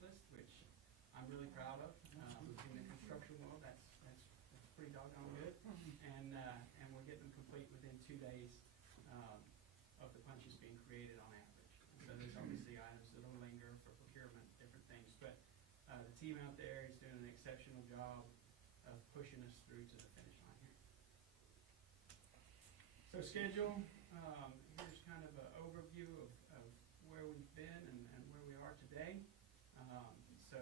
list, which I'm really proud of. In the construction world, that's pretty doggone good. And we're getting them complete within 2 days of the punches being created on average. So there's obviously items that'll linger for procurement, different things. But the team out there is doing an exceptional job of pushing us through to the finish line here. So schedule, here's kind of an overview of where we've been and where we are today. So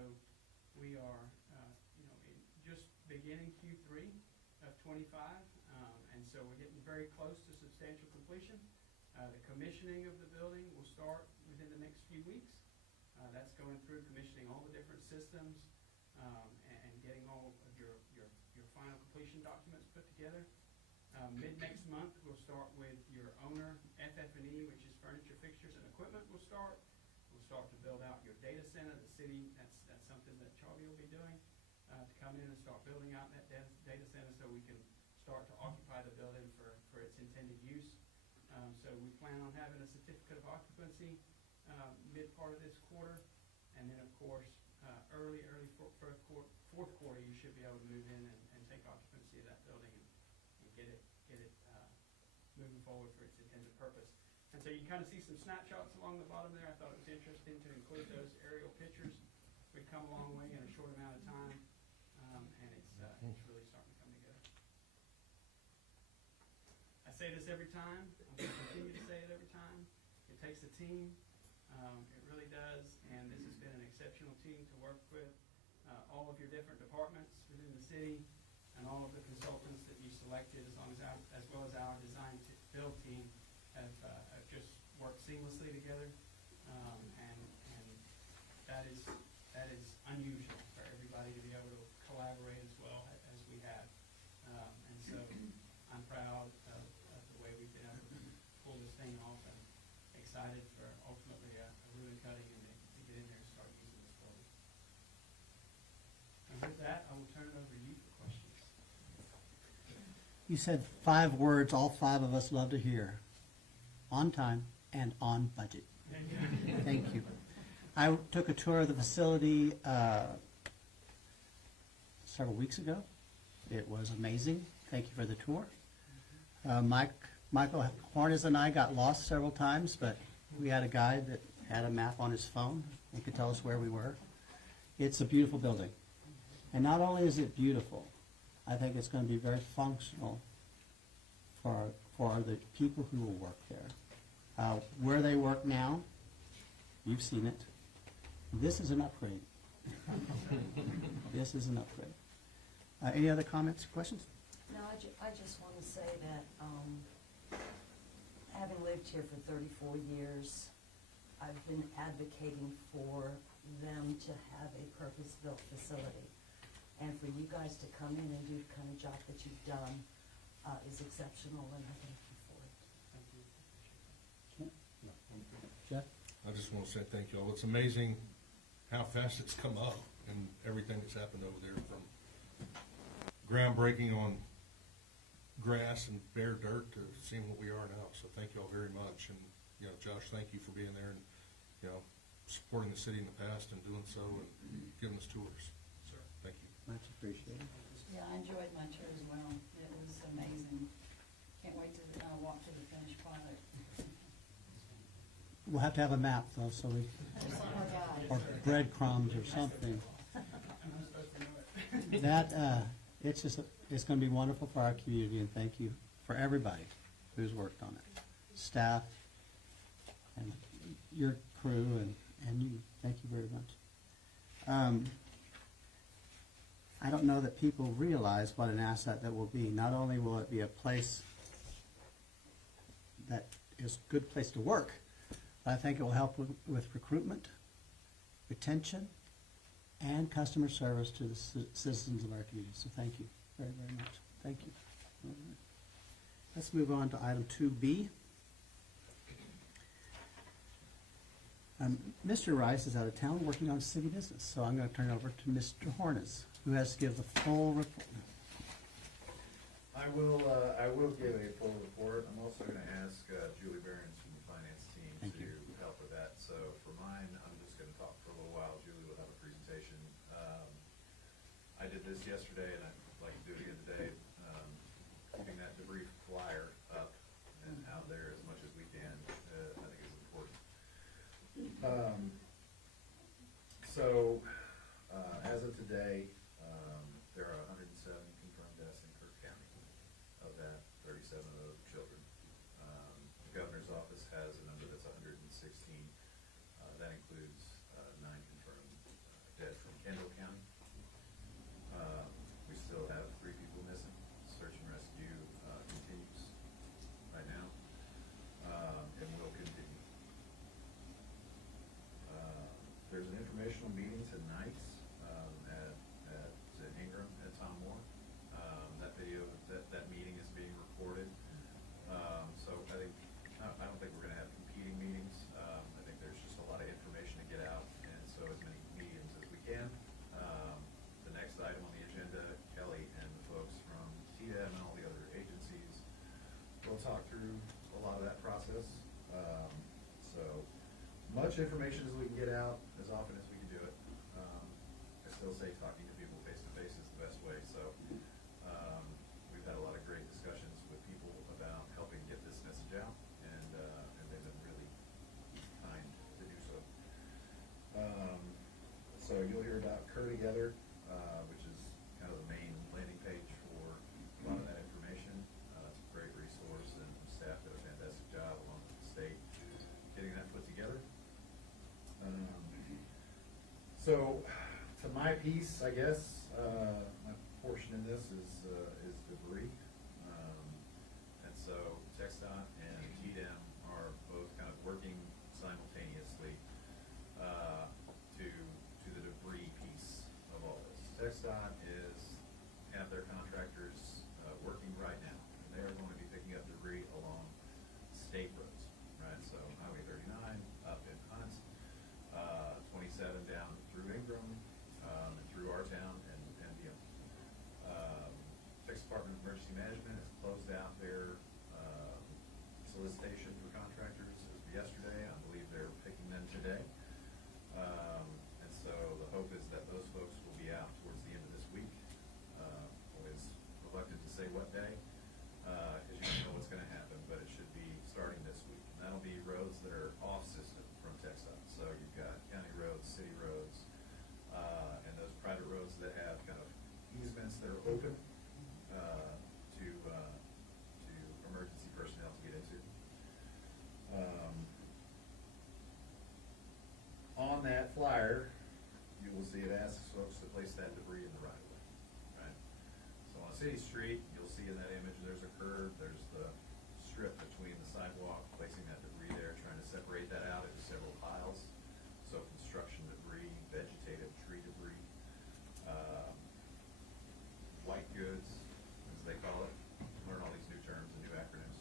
we are, just beginning Q3 of 25, and so we're getting very close to substantial completion. The commissioning of the building will start within the next few weeks. That's going through commissioning all the different systems and getting all of your final completion documents put together. Mid next month, we'll start with your owner FF&E, which is furniture, fixtures, and equipment. Will start. We'll start to build out your data center. The city, that's something that Charlie will be doing, to come in and start building out that data center so we can start to occupy the building for its intended use. So we plan on having a certificate of occupancy mid part of this quarter, and then of course early fourth quarter you should be able to move in and take occupancy of that building and get it moving forward for its intended purpose. And so you can kind of see some snapshots along the bottom there. I thought it was interesting to include those aerial pictures. We've come a long way in a short amount of time, and it's really starting to come together. I say this every time. I'm going to continue to say it every time. It takes a team. It really does, and this has been an exceptional team to work with. All of your different departments within the city and all of the consultants that you selected, as well as our design build team, have just worked seamlessly together, and that is unusual for everybody to be able to collaborate as well as we have. And so I'm proud of the way we've been able to pull this thing off, and excited for ultimately a ribbon cutting and to get in there and start using this building. And with that, I will turn it over to you for questions. You said 5 words all 5 of us love to hear. On time and on budget. Thank you. I took a tour of the facility several weeks ago. It was amazing. Thank you for the tour. Michael Hornes and I got lost several times, but we had a guide that had a map on his phone and could tell us where we were. It's a beautiful building. And not only is it beautiful, I think it's going to be very functional for the people who will work there. Where they work now, you've seen it. This is an upgrade. This is an upgrade. Any other comments or questions? No, I just want to say that having lived here for 34 years, I've been advocating for them to have a purpose-built facility. And for you guys to come in and do the kind of job that you've done is exceptional, and I thank you for it. Thank you. Jeff? I just want to say thank you all. It's amazing how fast it's come up and everything that's happened over there, from groundbreaking on grass and bare dirt to seeing what we are now. So thank you all very much. And, Josh, thank you for being there and, supporting the city in the past and doing so and giving us tours. Sure. Thank you. Much appreciated. Yeah, I enjoyed my tour as well. It was amazing. Can't wait to walk to the finished product. We'll have to have a map, though, so we, Just like our guide. or breadcrumbs or something. I'm not supposed to know it. That, it's going to be wonderful for our community, and thank you for everybody who's worked on it. Staff and your crew and you, thank you very much. I don't know that people realize what an asset that will be. Not only will it be a place that is a good place to work, but I think it will help with recruitment, retention, and customer service to the citizens of our community. So thank you very, very much. Thank you. All right. Let's move on to item 2B. Mr. Rice is out of town working on city business, so I'm going to turn it over to Mr. Hornes, who has to give the full report. I will give a full report. I'm also going to ask Julie Behrens from the finance team Thank to you. help with that. So for mine, I'm just going to talk for a little while. Julie will have a I did this yesterday, and I'd like to do it again today, keeping that debris flyer up and out there as much as we can, I think is important. So, as of today, there are 107 confirmed deaths in Kerr County. Of that, 37 of those are children. The governor's office has a number that's 116. That includes 9 confirmed dead from Kerrville County. We still have 3 people missing. Search and rescue continues right now, and will continue. There's an informational meeting tonight at Ingram at Tom Moore. That video, that meeting is being recorded. So I don't think we're gonna have competing meetings. I think there's just a lot of information to get out, and so as many meetings as we can. The next item on the agenda, Kelly and the folks from TDM and all the other agencies will talk through a lot of that process. So much information as we can get out, as often as we can do it. I still say talking to people face to face is the best way, so we've had a lot of great discussions with people about helping get this message out, and they've been really kind to do so. So you'll hear about Kerr Together, which is kind of the main landing page for a lot of that information. It's a great resource, and staff did a fantastic job along with the state getting that put together. So, to my piece, I guess, my portion in this is debris. And so TxDOT and TDM are both kind of working simultaneously to the debris piece of all this. TxDOT have their contractors working right now, and they are going to be picking up debris along state roads, right? So Highway 39 up in Hunt, 27 down through Ingram, and through our town and beyond. Texas Department of Emergency Management has closed out their solicitation for contractors as of yesterday. I believe they're picking them today. And so the hope is that those folks will be out towards the end of this week. Always reluctant to say what day, because you don't know what's gonna happen, but it should be starting this week. And that'll be roads that are off system from TxDOT. So you've got county roads, city roads, and those private roads that have kind of easements that are open to emergency personnel to get into. On that flyer, you will see it asks folks to place that debris in the right of way, right? So on a city street, you'll see in that image, there's a curve, there's the strip between the sidewalk, placing that debris there, trying to separate that out into several piles. So construction debris, vegetative tree debris, white goods, as they call it. Learn all these new terms and new acronyms.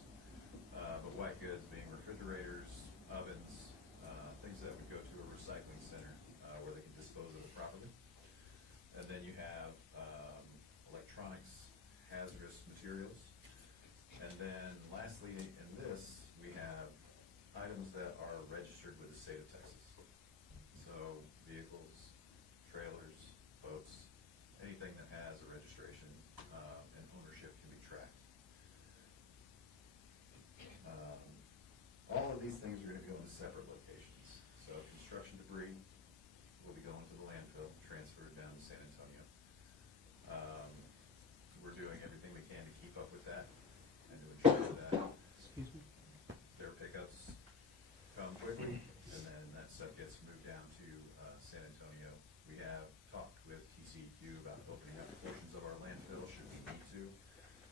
But white goods being refrigerators, ovens, things that would go to a recycling center where they can dispose of it properly. And then you have electronics, hazardous materials. And then lastly, in this, we have items that are registered with the state of Texas. So vehicles, trailers, boats, anything that has a registration and ownership can be tracked. All of these things are gonna go into separate locations. So construction debris will be going to the landfill, transferred down to San Antonio. We're doing everything we can to keep up with that and to ensure that Excuse me? their pickups come quickly, and then that stuff gets moved down to San Antonio. We have talked with TCEQ about opening up portions of our landfill should we need to,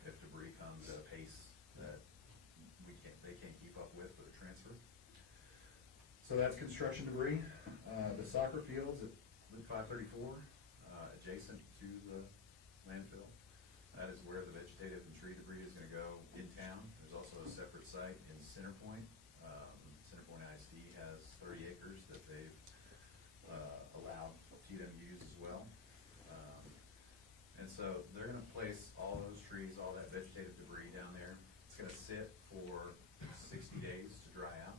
if debris comes at a pace that they can't keep up with for the transfer. So that's construction debris. The soccer fields at Loop 534, adjacent to the landfill. That is where the vegetative and tree debris is gonna go in town. There's also a separate site in Centerpoint. Centerpoint ISD has 30 acres that they've allowed TDM to use as well. And so they're gonna place all those trees, all that vegetative debris down there. It's gonna sit for 60 days to dry out.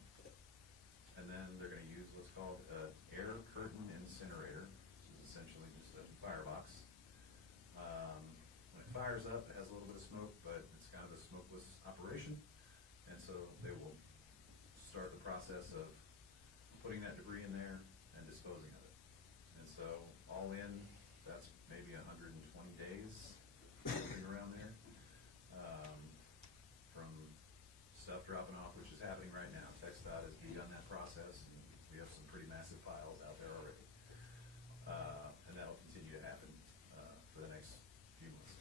And then they're gonna use what's called an air curtain incinerator, which is essentially just a firebox. process of putting that debris in there and disposing of it. And so, all in, that's maybe 120 days, something around there. From stuff dropping off, which is happening right now. TxDOT has begun that process, and we have some pretty massive piles out there already. And that'll continue to happen, for the next few months.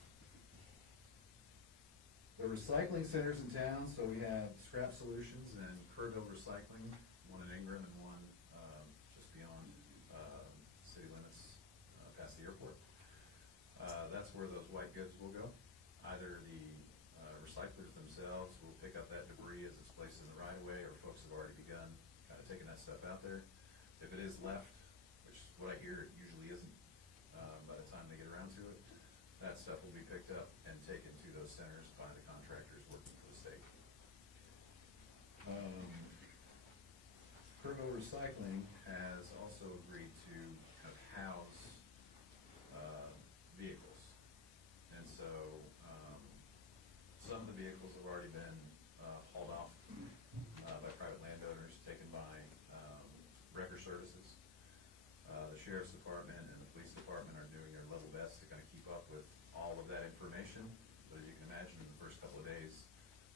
The recycling centers in town, so we have Scrap Solutions and Kerrville Recycling, one in Ingram and one, just beyond, city limits, past the airport. That's where those white goods will go. Either the, recyclers themselves will pick up that debris as it's placed in the right of way, or folks have already begun kind of taking that stuff out there. If it is left, which is what I hear it usually isn't, by the time they get around to it, that stuff will be picked up and taken to those centers by the contractors working for the state. Kerrville Recycling has also agreed to kind of house, vehicles. And so, some of the vehicles have already been, hauled off, by private landowners, taken by, wrecker services. The sheriff's department and the police department are doing their level best to kind of keep up with all of that information. But as you can imagine, in the first couple of days,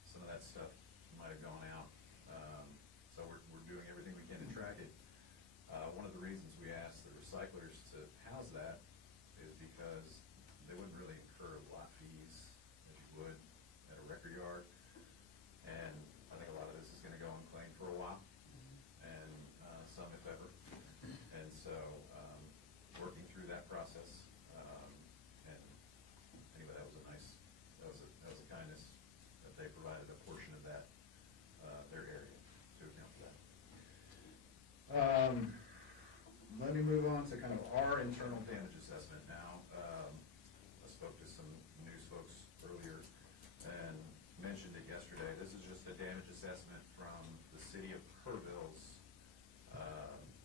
some of that stuff might have gone out. So we're doing everything we can to track it. One of the reasons we asked the recyclers to house that is because they wouldn't really incur lot fees as you would at a record yard. And I think a lot of this is gonna go unclaimed for a while, and, some if ever. And so, working through that process, and anyway, that was a kindness that they provided a portion of that, their area to account for that. Let me move on to kind of our internal damage assessment now. I spoke to some news folks earlier and mentioned it yesterday. This is just a damage assessment from the city of Kerrville's,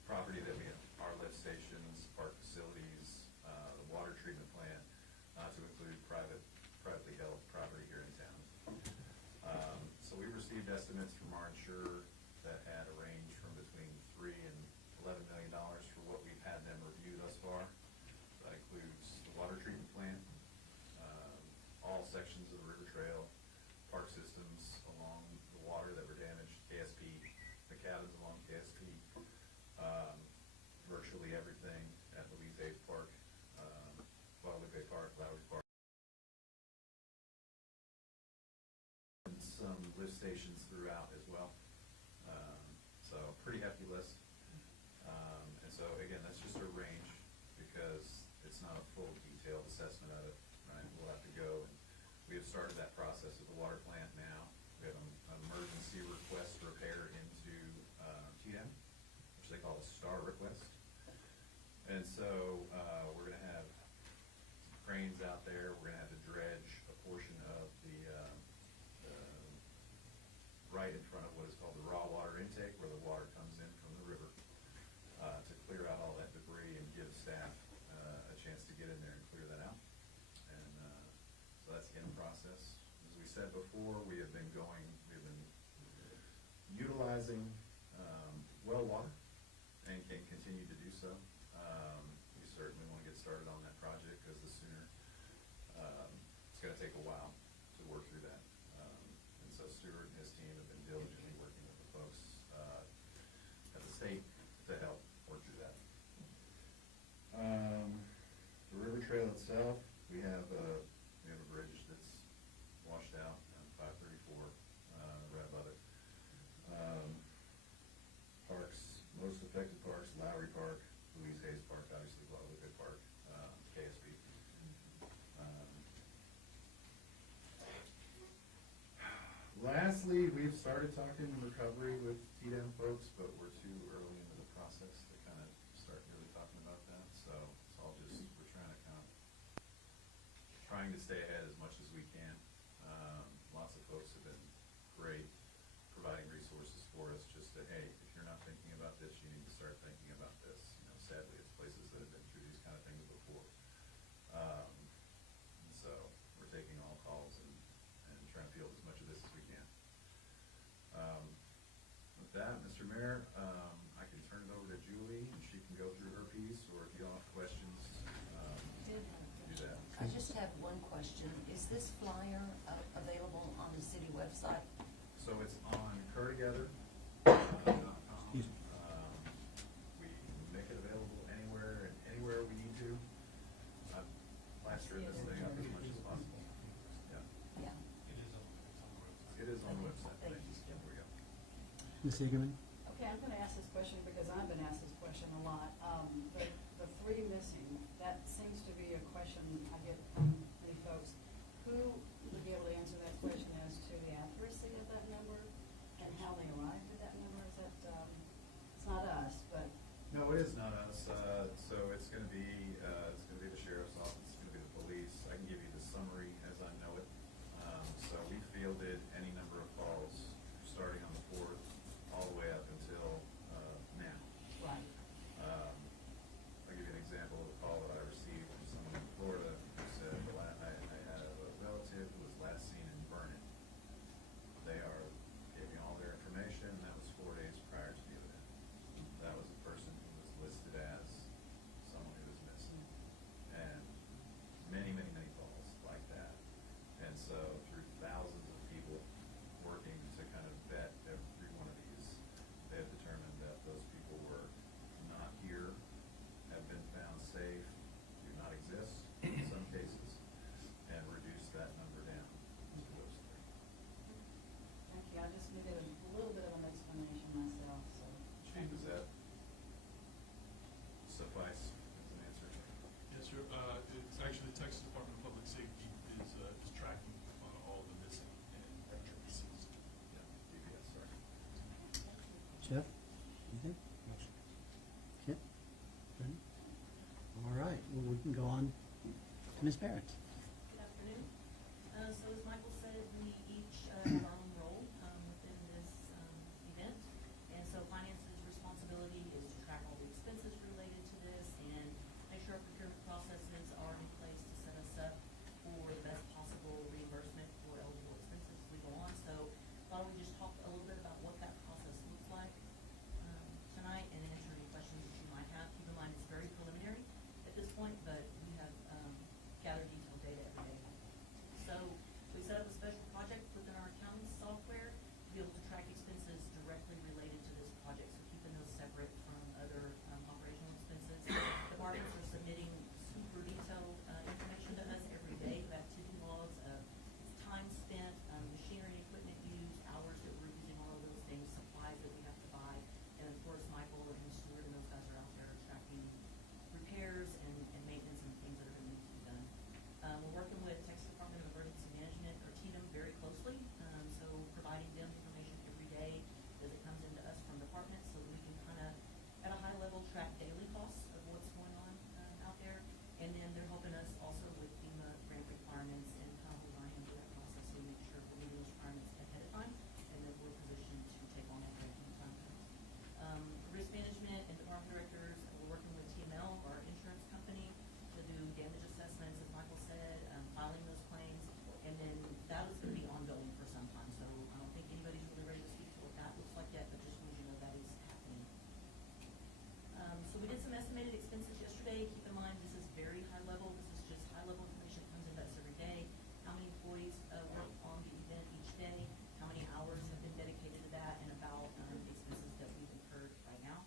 property that we have, our lift stations, park facilities, the water treatment plant, not to include privately held property here in town. So we received estimates from our insurer that had a range from between $3 and $11 million for what we've had them review thus far. That includes the water treatment plant, all sections of the river trail, park systems along the water that were damaged, KSP, the cabins along KSP, virtually everything at Louise Bay Park, Guadalupe Bay Park, Lowry Park. And some lift stations throughout as well. So pretty hefty list. And so again, that's just a range because it's not a full detailed assessment of it, right? We'll have to go, and we have started that process at the water plant now. We have an emergency request repair into, TDM, which they call a STAR request. And so, we're gonna have cranes out there, we're gonna have to dredge a portion of the right in front of what is called the raw water intake, where the water comes in from the river, to clear out all that debris and give staff, a chance to get in there and clear that out. And, so that's in process. As we said before, we have been utilizing, well water and can continue to do so. We certainly wanna get started on that project, cause the sooner, it's gonna take a while to work through that. And so Stuart and his team have been diligently working with the folks, at the state to help work through that. The river trail itself, we have a bridge that's washed out on 534, right above it. Parks, most affected parks, Lowry Park, Louise Hayes Park, obviously Guadalupe Park, KSB. Lastly, we've started talking recovery with TDM folks, but we're too early into the process to kind of start really talking about that. So it's all just, we're trying to stay ahead as much as we can. Lots of folks have been great providing resources for us, just to, hey, if you're not thinking about this, you need to start thinking about this. You know, sadly, it's places that have been through these kind of things before. And so we're taking all calls and trying to field as much of this as we can. that, Mr. Mayor, I can turn it over to Julie, and she can go through her piece, or if you all have questions, do that. I just have one question. Is this flyer available on the city website? So it's on Kerrville. Excuse me. We make it available anywhere and anywhere we need to. Plaster this thing up as much as possible. Yeah, Yeah. it is on the website. Thank you. There we go. Ms. Eagerman? Okay, I'm gonna ask this question because I've been asked this question a lot. The three missing, that seems to be a question I get from many folks. Who would be able to answer that question as to the accuracy of that number and how they arrived at that number? Is that, it's not us, but No, it is not us. So it's gonna be the sheriff's office, it's gonna be the police. I can give you the summary as I know it. So we fielded any number of calls, starting on the 4th, all the way up until, now. right. I'll give you an example of a call that I received from someone in Florida who said, I had a relative who was last seen in Vernon. They gave me all their information, that was 4 days prior to the event. That was a person who was listed as someone who was missing. And many, many, many calls like that. And so through thousands of people working to kind of vet every one of these, they have determined that those people were not here, have been found safe, do not exist in some cases, and reduce that number down to those three. Thank you. I just needed a little bit of an explanation myself, so. Chief, does that suffice as an answer? Yes, sir. It's actually the Texas Department of Public Safety is tracking all the missing and deceased. Yeah, DPS, sorry. Jeff? Anything? Kip? Brendan? All right, well, we can go on to Ms. Barrett. Good afternoon. So as Michael said, we each have our own role within this event. And so finance's responsibility is to track all the expenses related to this and make sure our procurement processes are in place to set us up for the best possible reimbursement for eligible expenses as we go on. So why don't we just talk a little bit about what that process looks like tonight and answer any questions that you might have. Keep in mind, it's very preliminary at this point, but we have gathered detailed data every day. So we set up a special project within our accounting software to be able to track expenses directly related to this project, so keeping those separate from other operational expenses. Departments are submitting super detailed information to us every day, of activity logs, of time spent, machinery and equipment used, hours that we're using, all of those things, supplies that we have to buy. And of course, Michael and Stuart and those guys are out there tracking repairs and maintenance and things that are gonna need to be done. We're working with Texas Department of Emergency Management, or TDM, very closely, so providing them information every day as it comes into us from departments, so that we can kind of, at a high level, track daily costs of what's going on out there. And then they're helping us also with FEMA grant requirements and kind of hold our hand through that process, so we make sure we're meeting those requirements ahead of time, and that we're positioned to take on that grant when the time comes. Risk management and department directors, we're working with TML, our insurance company, to do damage assessments, as Michael said, filing those claims, and then that is gonna be ongoing for some time. So I don't think anybody's really ready to speak to what that looks like yet, but just want you to know that is happening. So we did some estimated expenses yesterday. Keep in mind, this is very high level. This is just high level information that comes into us every day. How many employees work on the event each day? How many hours have been dedicated to that, and about the expenses that we've incurred right now.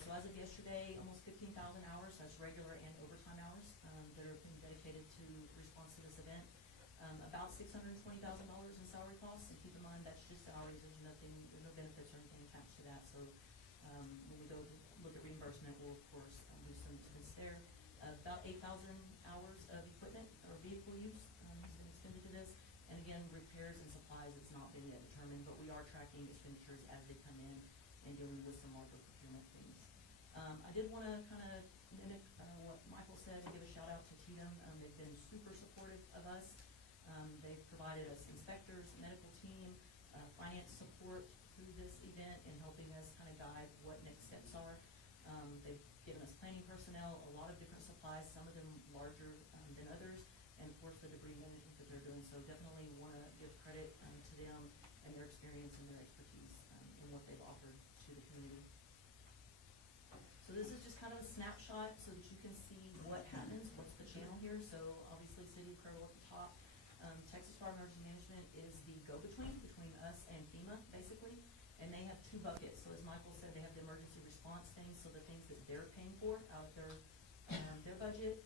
So as of yesterday, almost 15,000 hours, that's regular and overtime hours, that are being dedicated to response to this event. About $620,000 in salary costs, and keep in mind, that's just salaries, there's no benefits or anything attached to that. So when we go to look at reimbursement, we'll of course lose some expense there. About 8,000 hours of equipment or vehicle use has been expended to this. And again, repairs and supplies, it's not been yet determined, but we are tracking expenditures as they come in and dealing with some larger procurement things. I did want to kind of mimic what Michael said and give a shout out to TDM. They've been super supportive of us. They've provided us inspectors, medical team, finance support through this event and helping us kind of guide what next steps are. They've given us planning personnel, a lot of different supplies, some of them larger than others, and of course the debris management that they're doing. So definitely want to give credit to them and their experience and their expertise in what they've offered to the community. So this is just kind of a snapshot so that you can see what happens, what's the channel here. So obviously City of Kerrville at the top. Texas Department of Emergency Management is the go-between between us and FEMA, basically. And they have two buckets. So as Michael said, they have the emergency response things, so the things that they're paying for out of their budget.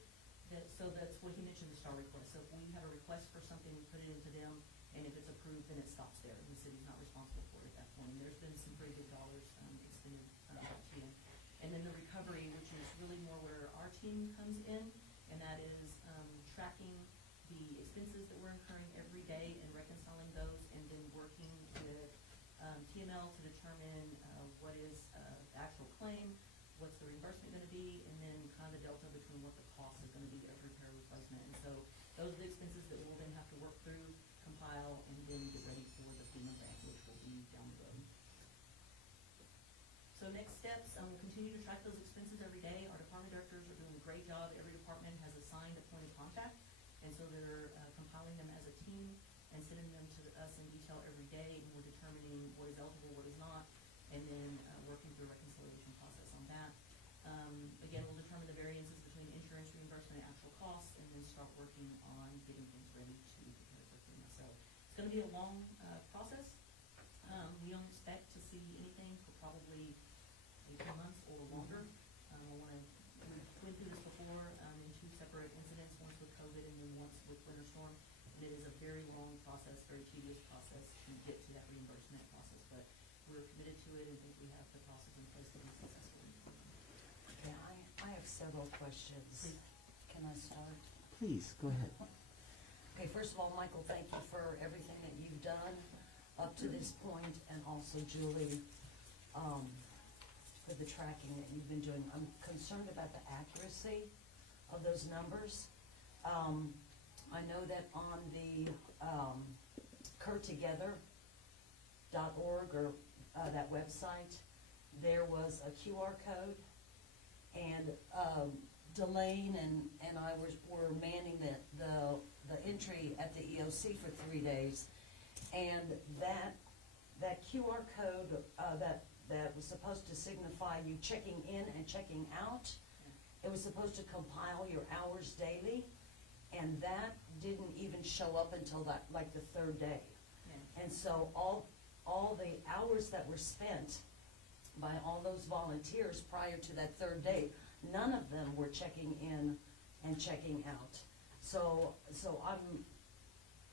So that's what he mentioned, the STAR request. So if we have a request for something, we put it into them, and if it's approved, then it stops there. And the city's not responsible for it at that point. And there's been some pretty big dollars expended up to you. And then the recovery, which is really more where our team comes in, and that is tracking the expenses that we're incurring every day and reconciling those, and then working with TML to determine what is the actual claim, what's the reimbursement gonna be, and then kind of the delta between what the cost is gonna be of repair replacement. And so those are the expenses that we'll then have to work through, compile, and then get ready for the FEMA grant, which will be down the road. So next steps, we'll continue to track those expenses every day. Our department directors are doing a great job. Every department has assigned a point of contact, and so they're compiling them as a team and sending them to us in detail every day, and we're determining what is eligible, what is not, and then working through a reconciliation process on that. Again, we'll determine the variances between insurance reimbursement and actual costs, and then start working on getting things ready to prepare for FEMA. So it's gonna be a long process. We don't expect to see anything for probably 18 months or longer. We've been through this before in two separate incidents, once with COVID and then once with winter storm. And it is a very long process, very tedious process to get to that reimbursement process. But we're committed to it and think we have the process in place to be successful. Okay, I have several questions. Please. Can I start? Please, go ahead. Okay, first of all, Michael, thank you for everything that you've done up to this point, and also Julie, for the tracking that you've been doing. I'm concerned about the accuracy of those numbers. I know that on the kerrtogether.org or that website, there was a QR code, and Delane and I were manning the entry at the EOC for 3 days, and that QR code that was supposed to signify you checking in and checking out, it was supposed to compile your hours daily, and that didn't even show up until like the third day. Yeah. And so all the hours that were spent by all those volunteers prior to that third day, none of them were checking in and checking out. So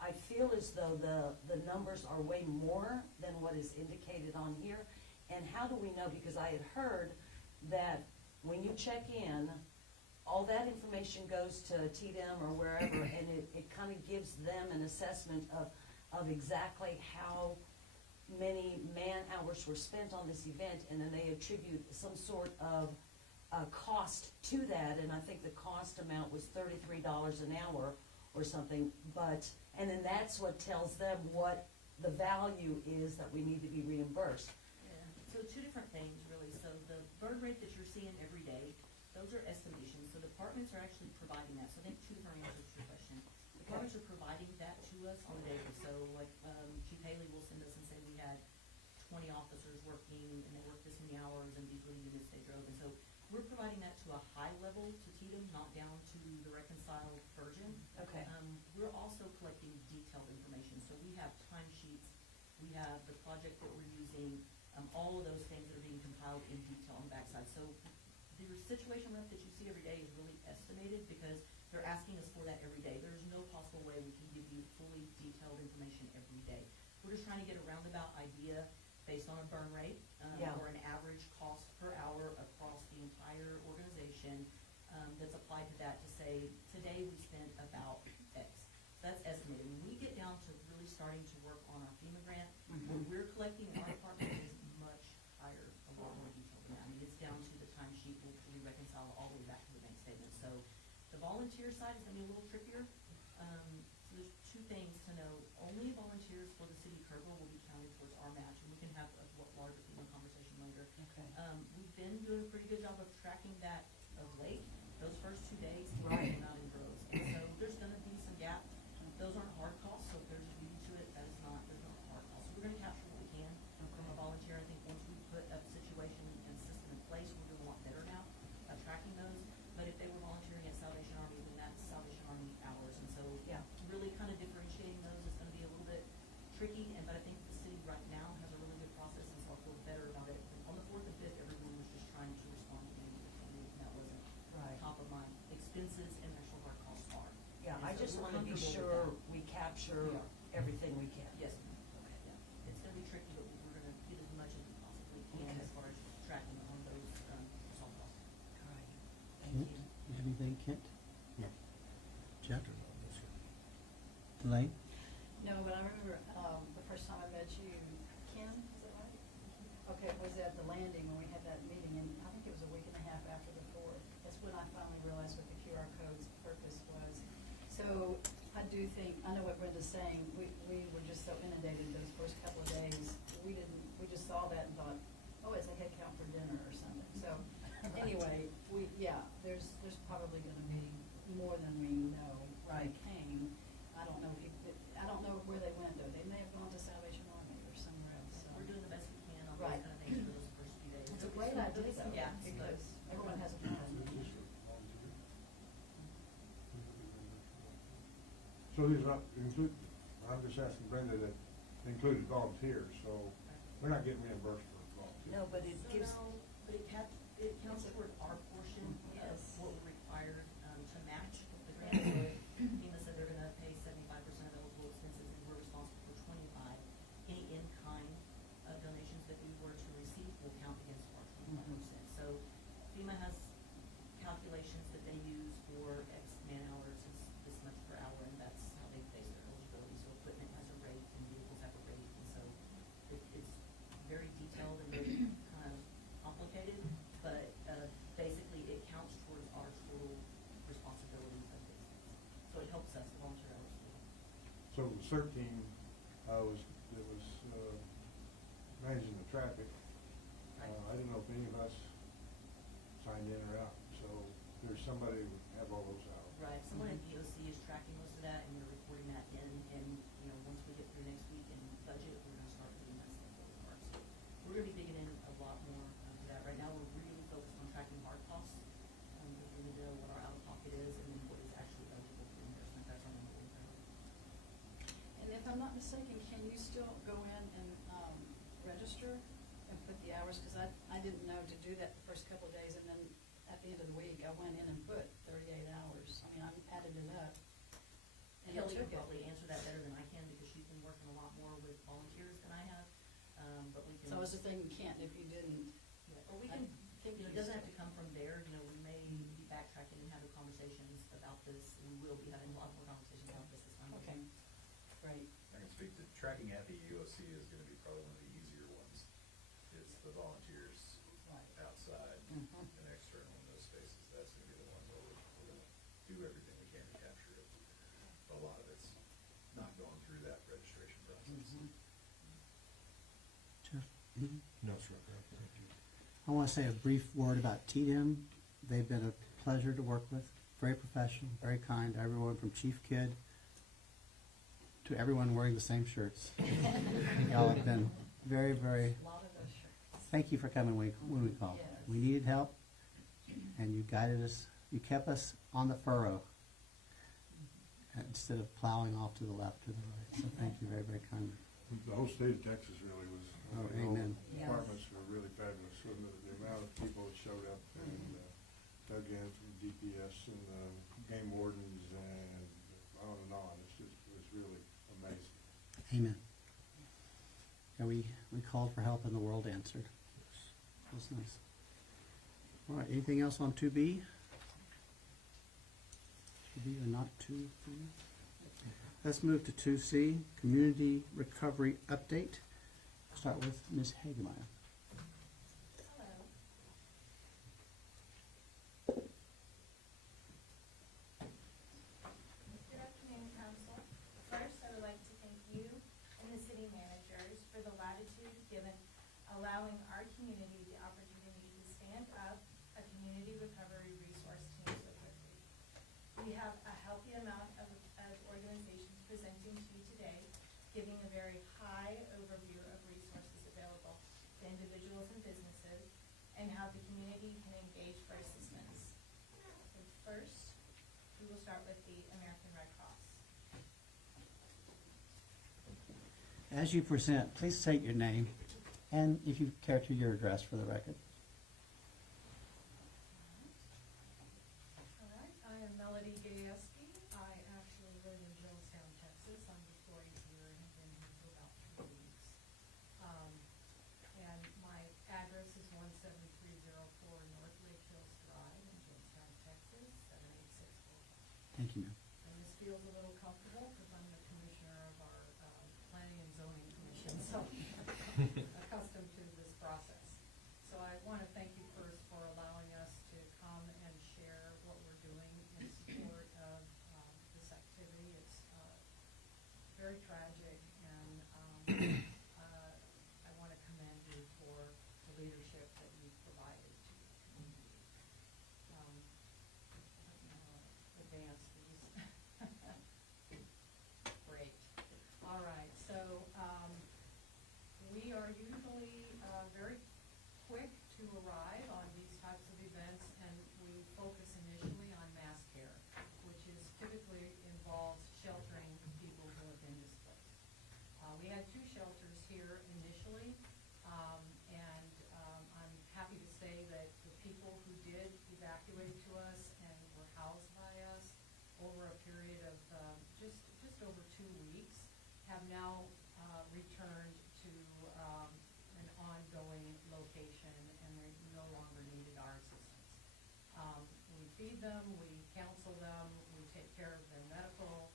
I feel as though the numbers are way more than what is indicated on here. And how do we know? Because I had heard that when you check in, all that information goes to TDM or wherever, and it kind of gives them an assessment of exactly how many man-hours were spent on this event, and then they attribute some sort of cost to that, and I think the cost amount was $33 an hour or something, and then that's what tells them what the value is that we need to be reimbursed. Yeah, so two different things really. So the burn rate that you're seeing every day, those are estimations. So departments are actually providing that. So I think two different answers to your question. Departments are providing that to us on a daily. So like Chief Haley will send us and say we had 20 officers working and they worked this many hours and these were the units they drove. And so we're providing that to a high level to TDM, not down to the reconciled version. Okay. We're also collecting detailed information. So we have timesheets, we have the project that we're using, all of those things that are being compiled in detail on the backside. So the situation rep that you see every day is really estimated because they're asking us for that every day. There's no possible way we can give you fully detailed information every day. We're just trying to get a roundabout idea based on a burn rate or an average cost per hour across the entire organization that's applied to that to say, today we spent about X. So that's estimated. When we get down to really starting to work on our FEMA grant, what we're collecting in our department is much higher, a lot more detailed than that. I mean, it's down to the timesheet, we reconcile all the way back to the bank statement. So the volunteer side is going to be a little trickier. So there's two things to know. Only volunteers for the city of Kerrville will be counted towards our match, and we can have a larger FEMA conversation later. Okay. We've been doing a pretty good job of tracking that of late. Those first 2 days, Right. came out in droves. And so there's going to be some gap. Those aren't hard costs, so if there's a beauty to it, there's not hard costs. So we're going to capture what we can from a volunteer. I think one just we're wanna be comfortable with sure that. we capture Yeah. everything we can. Yes, okay, yeah. It's gonna be tricky, but we're gonna get as much as we possibly can Okay. as far as tracking on those, assault calls. All right, thank Kent, you. you have anything, Kent? No. Jeff? No, sir. Elaine? No, but I remember, the first time I met you, Ken, is that right? Okay, it was at the landing when we had that meeting, and I think it was a week and a half after the 4th. That's when I finally realized what the QR code's purpose was. So I do think, I know what Brenda's saying, we were just so inundated those first couple of days. We just saw that and thought, oh, it's a head count for dinner or something. So anyway, there's probably gonna be more than we know Right. came. I don't know where they went though. They may have gone to Salvation Army or somewhere else, so. We're doing the best we can on those Right. kind of things for those first few days. It's a great idea though, Yeah, because everyone has a plan. So these are include, I'm just asking Brenda that included volunteers, so we're not getting reimbursed for volunteers. No, but it So gives, no, but it counts toward our portion of Yes. what we're required, to match the grant. So FEMA said they're gonna pay 75% of eligible expenses, and we're responsible for 25. Any in-kind, donations that we were to receive will count against our 25%. So FEMA has calculations that they use for X man hours is this much per hour, and that's how they base their eligibility. So equipment has a rate and vehicles have a rate, and so it's very detailed and very kind of complicated, but, basically it counts towards our total responsibility of the expense. So it helps us, the volunteer hours do. So the CERT team, was managing the traffic. Right. I didn't know if any of us signed in or out, so there's somebody who would have all those hours. Right, someone at DOC is tracking most of that, and we're reporting that in, and, once we get through next week and budget, we're gonna start doing that stuff for the parks. So we're gonna be digging in a lot more to that. Right now, we're really focused on tracking hard costs, because we need to know what our out-of-pocket is, and then what is actually eligible for reimbursement. That's our number one priority. And if I'm not mistaken, can you still go in and, register and put the hours? Cause I didn't know to do that the first couple of days, and then at the end of the week, I went in and put 38 hours. I mean, I added it up. And it Kelly took could it. probably answer that better than I can, because she's been working a lot more with volunteers than I have, but we can. So I was just thinking, Kent, if you didn't, Yeah, or we I can, think it you doesn't have to still- come from there, we may be backtracking and having conversations about this, we will be having a lot more conversations about this time. okay, great. I can speak to tracking at the UOC is gonna be probably one of the easier ones. It's the volunteers Right. outside Mhm. and external in those spaces. That's gonna be the one where we're gonna do everything we can to capture it. A lot of it's not going through that registration process. Mhm. Jeff? Anything? No, sir, thank you. I want to say a brief word about TDM. They've been a pleasure to work with, very professional, very kind, everyone from Chief Kid to everyone wearing the same shirts. Y'all have been very, very, A lot of those shirts. thank you for coming when we called. Yes. We needed help, and you guided us, you kept us on the furrow instead of plowing off to the left or the right. So thank you very, very kindly. The whole state of Texas really was, Oh, all the amen. departments were really fabulous, so the amount of people that showed up and dug in from DPS and game wardens and on, it was really amazing. Amen. And we called for help and the world answered. That's nice. All right, anything else on 2B? 2B or not 2B? Let's move to 2C, Community Recovery Update. Start with Ms. Hagemeyer. Hello. Good afternoon, Council. First, I would like to thank you and the city managers for the latitude given allowing our community the opportunity to stand up a community recovery resource team so quickly. We have a healthy amount of organizations presenting to you today, giving a very high overview of resources available to individuals and businesses and how the community can engage for assistance. So first, we will start with the American Red Cross. As you present, please state your name and if you care to your address for the record. All right, I am Melody Gajewski. I actually Texas. I'm just going here and have been here for about 3 weeks. And my address is 17304 North Lake Hills Drive in Johnstown, Texas, 78645. Thank you, ma'am. And this feels a little comfortable because I'm the commissioner of our planning and zoning commission, so accustomed to this process. So I want to thank you first for allowing us to come and share what we're doing in support of this activity. It's very tragic, and I want to commend you for the leadership that you've provided to the community. Advance these. Great. All right, so we are usually very quick to arrive on these types of events, and we focus initially on mass care, which is typically involves sheltering people who have been displaced. We had 2 shelters here initially, and I'm happy to say that the people who did evacuate to us and were housed by us over a period of just over 2 weeks have now returned to an ongoing location, and they no longer needed our assistance. We feed them, we counsel them, we take care of their medical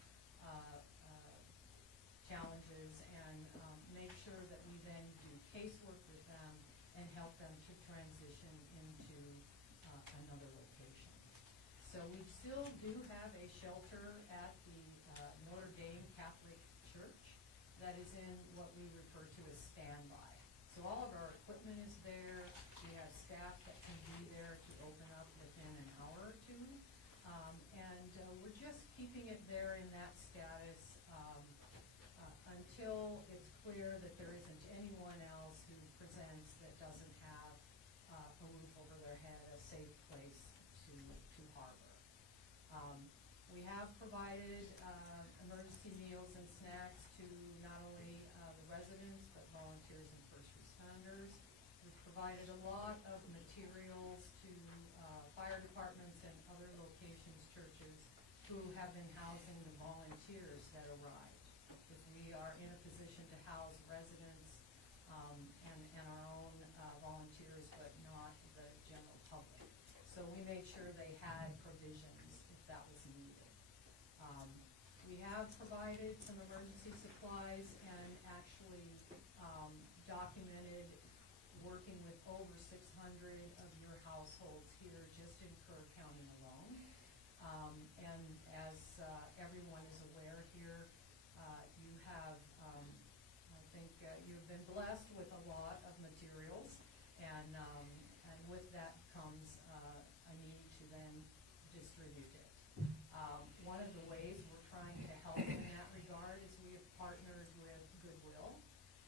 challenges, and make sure that we then do casework with them and help them to transition into another location. So we still do have a shelter at the Notre Dame Catholic Church that is in what we refer to as standby. So all of our equipment is there. We have staff that can be there to open up within an hour or 2. And we're just keeping it there in that status until it's clear that there isn't anyone else who presents that doesn't have a roof over their head, a safe place to harbor. We have provided emergency meals and snacks to not only the residents, but volunteers and first responders. We've provided a lot of materials to fire departments and other locations, churches, who have been housing the volunteers that arrived. Because we are in a position to house residents and our own volunteers, but not the general public. So we made sure they had provisions if that was needed. We have provided some emergency supplies and actually documented working with over 600 of your households here just in Kerr County alone. And as everyone is aware here, you have, I think you've been blessed with a lot of materials, and with that comes a need to then distribute it. One of the ways we're trying to help in that regard is we have partnered with Goodwill,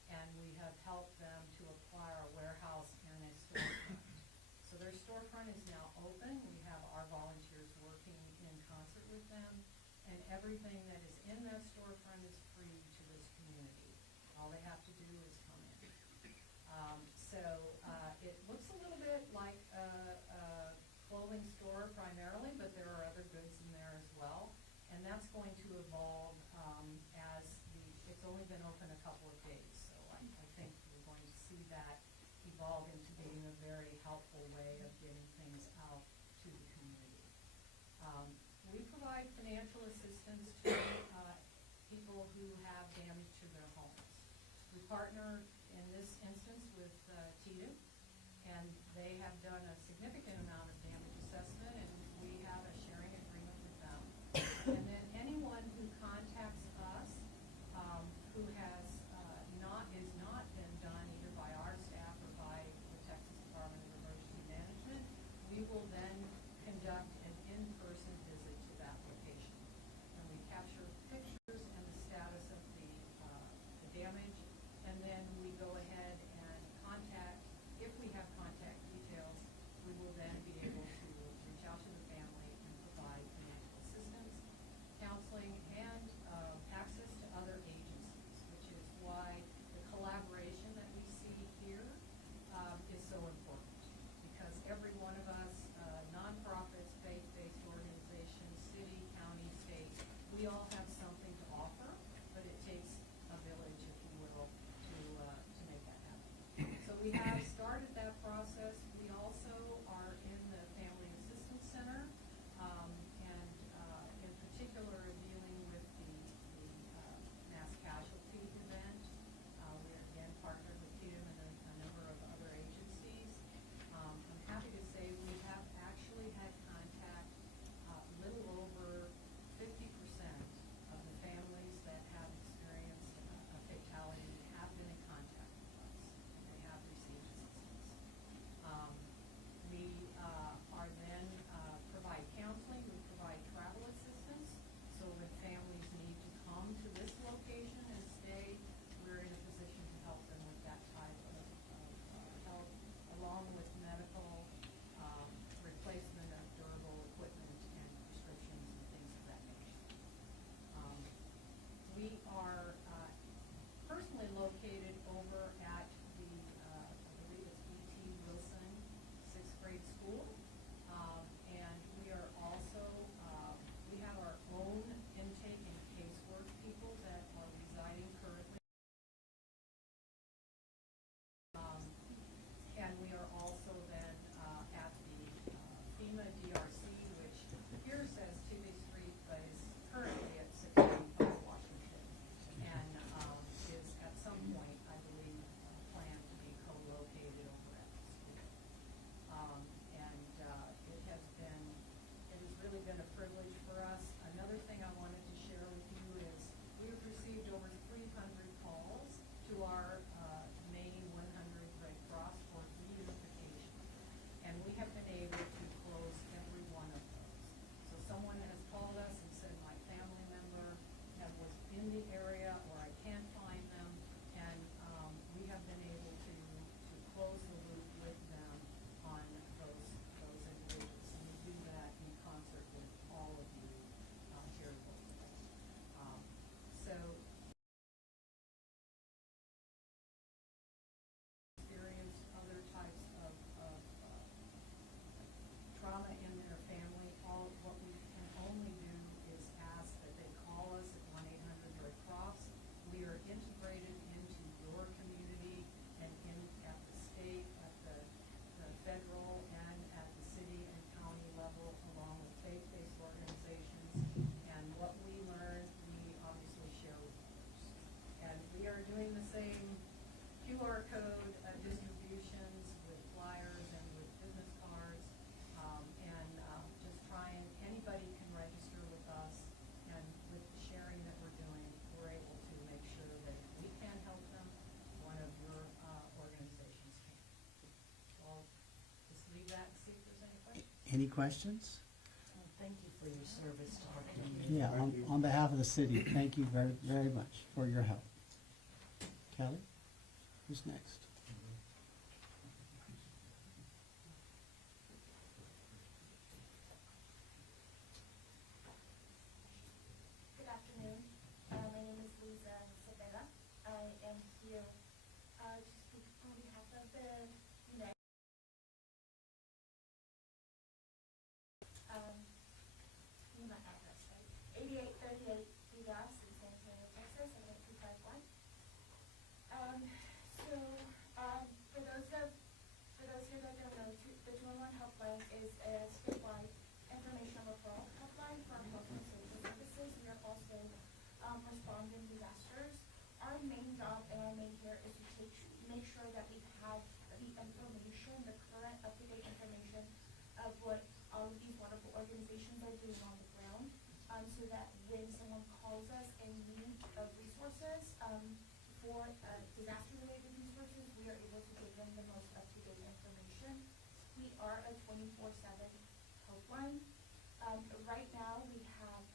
and we have helped them to acquire a warehouse and a storefront. So their storefront is now open. We have our volunteers working in concert with them, and everything that is in that storefront is free to this community. All they have to do is come in. It looks a little bit like a clothing store primarily, but there are other goods in there as well. And that's going to evolve it's only been open a couple of days, so I think we're going to see that evolve into being a very helpful way of getting things out to the community. We provide financial assistance to people who have damage to their homes. We partner in this instance with TIDA, and they have done a significant amount of damage assessment, and we have a sharing agreement with them. And then anyone who contacts us who has not been done either by our staff or by the Texas Department of Emergency Management, we will then conduct an in-person visit to that location. And we capture pictures and the status of the damage, and then we go ahead and contact, if we have contact details, we will then be able our May 100 Red Cross for reunification. And we have been able to close every one of those. So someone has called us and said, my family member that was in the area, or I can't find them, and we have been able to close the loop with them on those individuals. And we do that in concert with all of you here locally. So experience other types of trauma in their family, all what we can only do is ask that they call us at 1-800 Red Cross. We are integrated into your community and in at the state, at the federal, and at the city and county level, along with faith-based organizations. And what we learn, we obviously share with others. And we are doing the same QR code distributions with flyers and with business cards, just trying, anybody can register with us, and with the sharing that we're doing, we're able to make sure that if we can help them, one of your organizations can. So I'll just leave that and see if there's any questions. Any questions? Thank you for your service to our community. Yeah, Thank you. on behalf of the city, thank you very, very much for your help. Kelly, who's next? Good afternoon. My name is Luisa Cepeda. I am here to speak on behalf of the United. You might address, right? 8838 Digas in San Antonio, Texas, 78251. For those here that don't know, the 211 helpline is a statewide information referral helpline for health and social services. We are also responding disasters. Our main job and our main care is to make sure that we have the information, the current up-to-date information of what all of these wonderful organizations are doing on the ground, so that when someone calls us in need of resources, for disaster-related resources, we are able to give them the most up-to-date information. We are a 24/7 helpline. Right now, we have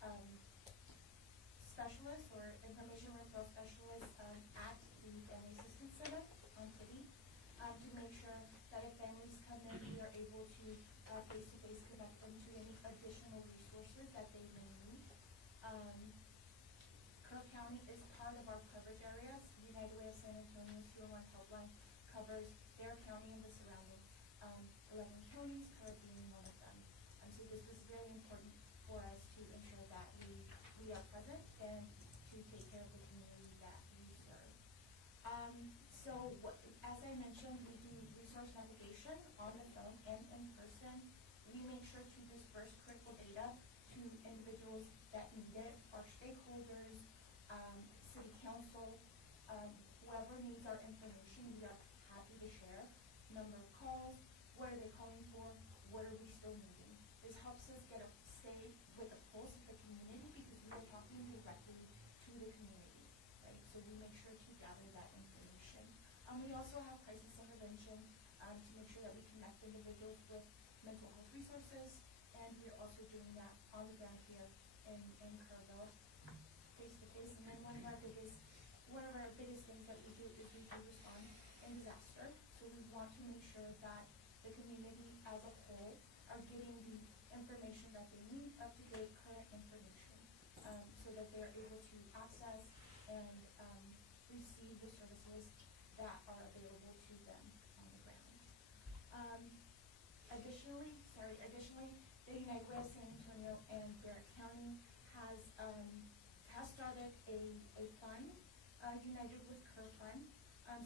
specialists or information referral specialists at the Family Assistance Center on City to make sure that if families come in, we are able to face-to-face connect them to any additional resources that they may need. Kerr County is part of our coverage areas. United Way of San Antonio's 211 helpline covers their county and the surrounding 11 counties, Kerr being one of them. So this was very important for us to ensure that we are present and to take care of the community that we serve. As I mentioned, we do resource navigation on the phone and in person. We make sure to disperse critical data to individuals that need it, our stakeholders, city council, whoever needs our information, we are happy to share. Number of calls, what are they calling for, what are we still needing? This helps us stay with the pulse of the community because we are talking directly to the community, right? So we make sure to gather that information. We also have crisis intervention to make sure that we connect individuals with mental health resources, and we're also doing that on the ground here in Kerrville, face-to-face. And then one of our biggest things that we do is we do respond in disaster. So we want to make sure that the community as a whole are getting the information that they need, up-to-date current information, so that they're able to access and receive the services that are available to them on the ground. Additionally, the United Way of San Antonio and Barrett County has started a fund, United with Kerr Fund.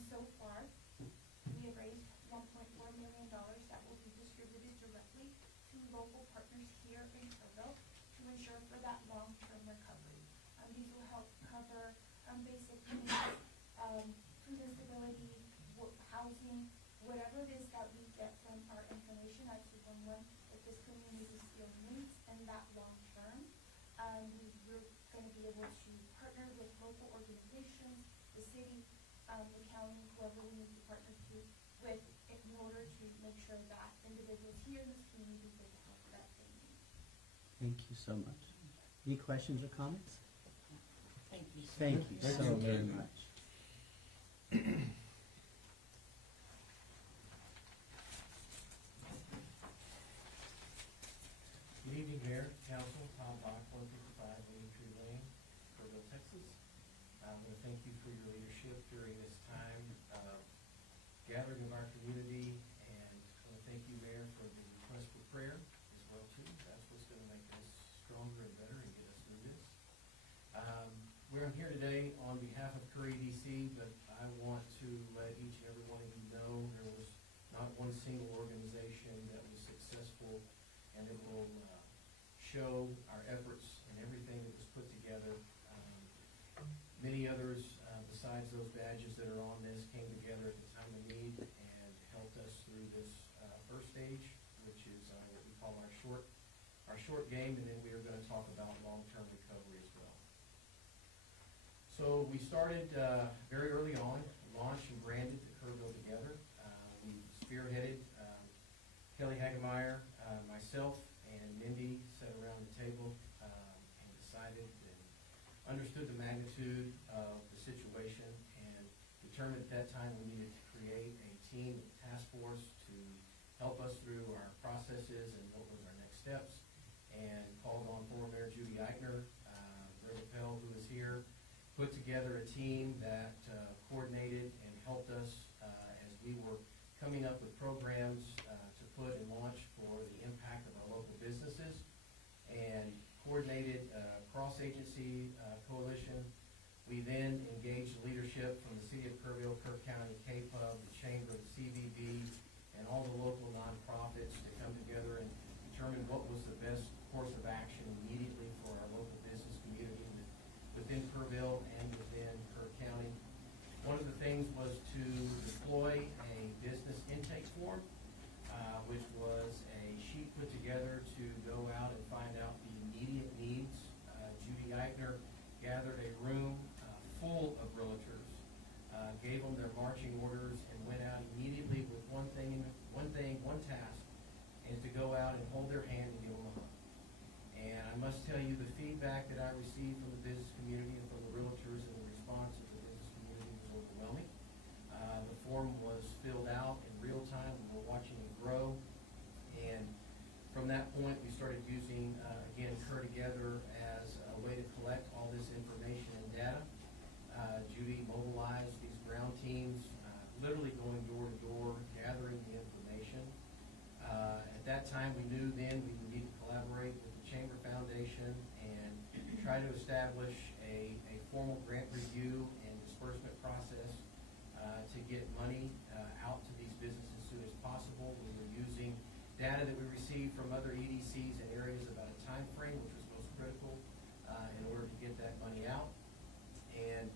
So far, we have raised $1.4 million that will be distributed directly to local partners here in Kerrville to ensure for that long-term recovery. These will help cover basic needs, food instability, housing, whatever it is that we get from our information at 211 that this community still needs in that long term. We're going to be able to partner with local organizations, the city, the county, whoever we need to partner with in order to make sure that individuals here in this community get the help that they need. Thank you so much. Any questions or comments? Thank you. Thank you so very much. Good evening, Mayor, Council, Tom Bach, 155 Main Tree Lane, Kerrville, Texas. I want to thank you for your leadership during this time of gathering of our community, and I want to thank you, Mayor, for the request for prayer as well, too. That's what's going to make us stronger and better and get us through this. We're here today on behalf of Curry DC, but I want to let each and every one of you know there was not one single organization that was successful, and it will show our efforts and everything that was put together. Many others, besides those badges that are on this, came together at the time of need and helped us through this first stage, which is what we call our short game, and then we are going to talk about long-term recovery as well. So we started very early on, launched and branded the Kerrville Together. We spearheaded Kelly Hagemeyer, myself, and Mindy sat around the table and decided and understood the magnitude of the situation and determined at that time we needed to create a team, a task force to help us through our processes and what was our next steps, and called on former Mayor Judy Eichner, Ray Appel, who is here, put together a team that coordinated and helped us as we were coming up with programs to put and launch for the impact of our local businesses, and coordinated a cross-agency coalition. We then engaged leadership from the City of Kerrville, Kirk County, KPUB, the Chamber, the CVB, and all the local nonprofits to come together and determine what was the best course of action immediately for our local business community within Kerrville and within Kirk County. One of the things was to deploy a business intake form, which was a sheet put together to go out and find out the immediate needs. Judy Eichner gathered a room full of realtors, gave them their marching orders, and went out immediately with one task, and to go out and hold their hand and give them a hug. And I must tell you, the feedback that I received from the business community and from the realtors and the response of the business community was overwhelming. The form was filled out in real time, and we're watching it grow. And from that point, we started using, again, Kerr Together as a way to collect all this information and data. Judy mobilized these ground teams, literally going door to door, gathering the information. At that time, we knew then we would need to collaborate with the Chamber Foundation and try to establish a formal grant review and disbursement process to get money out to these businesses as soon as possible. We were using data that we received from other EDCs in areas about a time frame, which was most critical in order to get that money out. And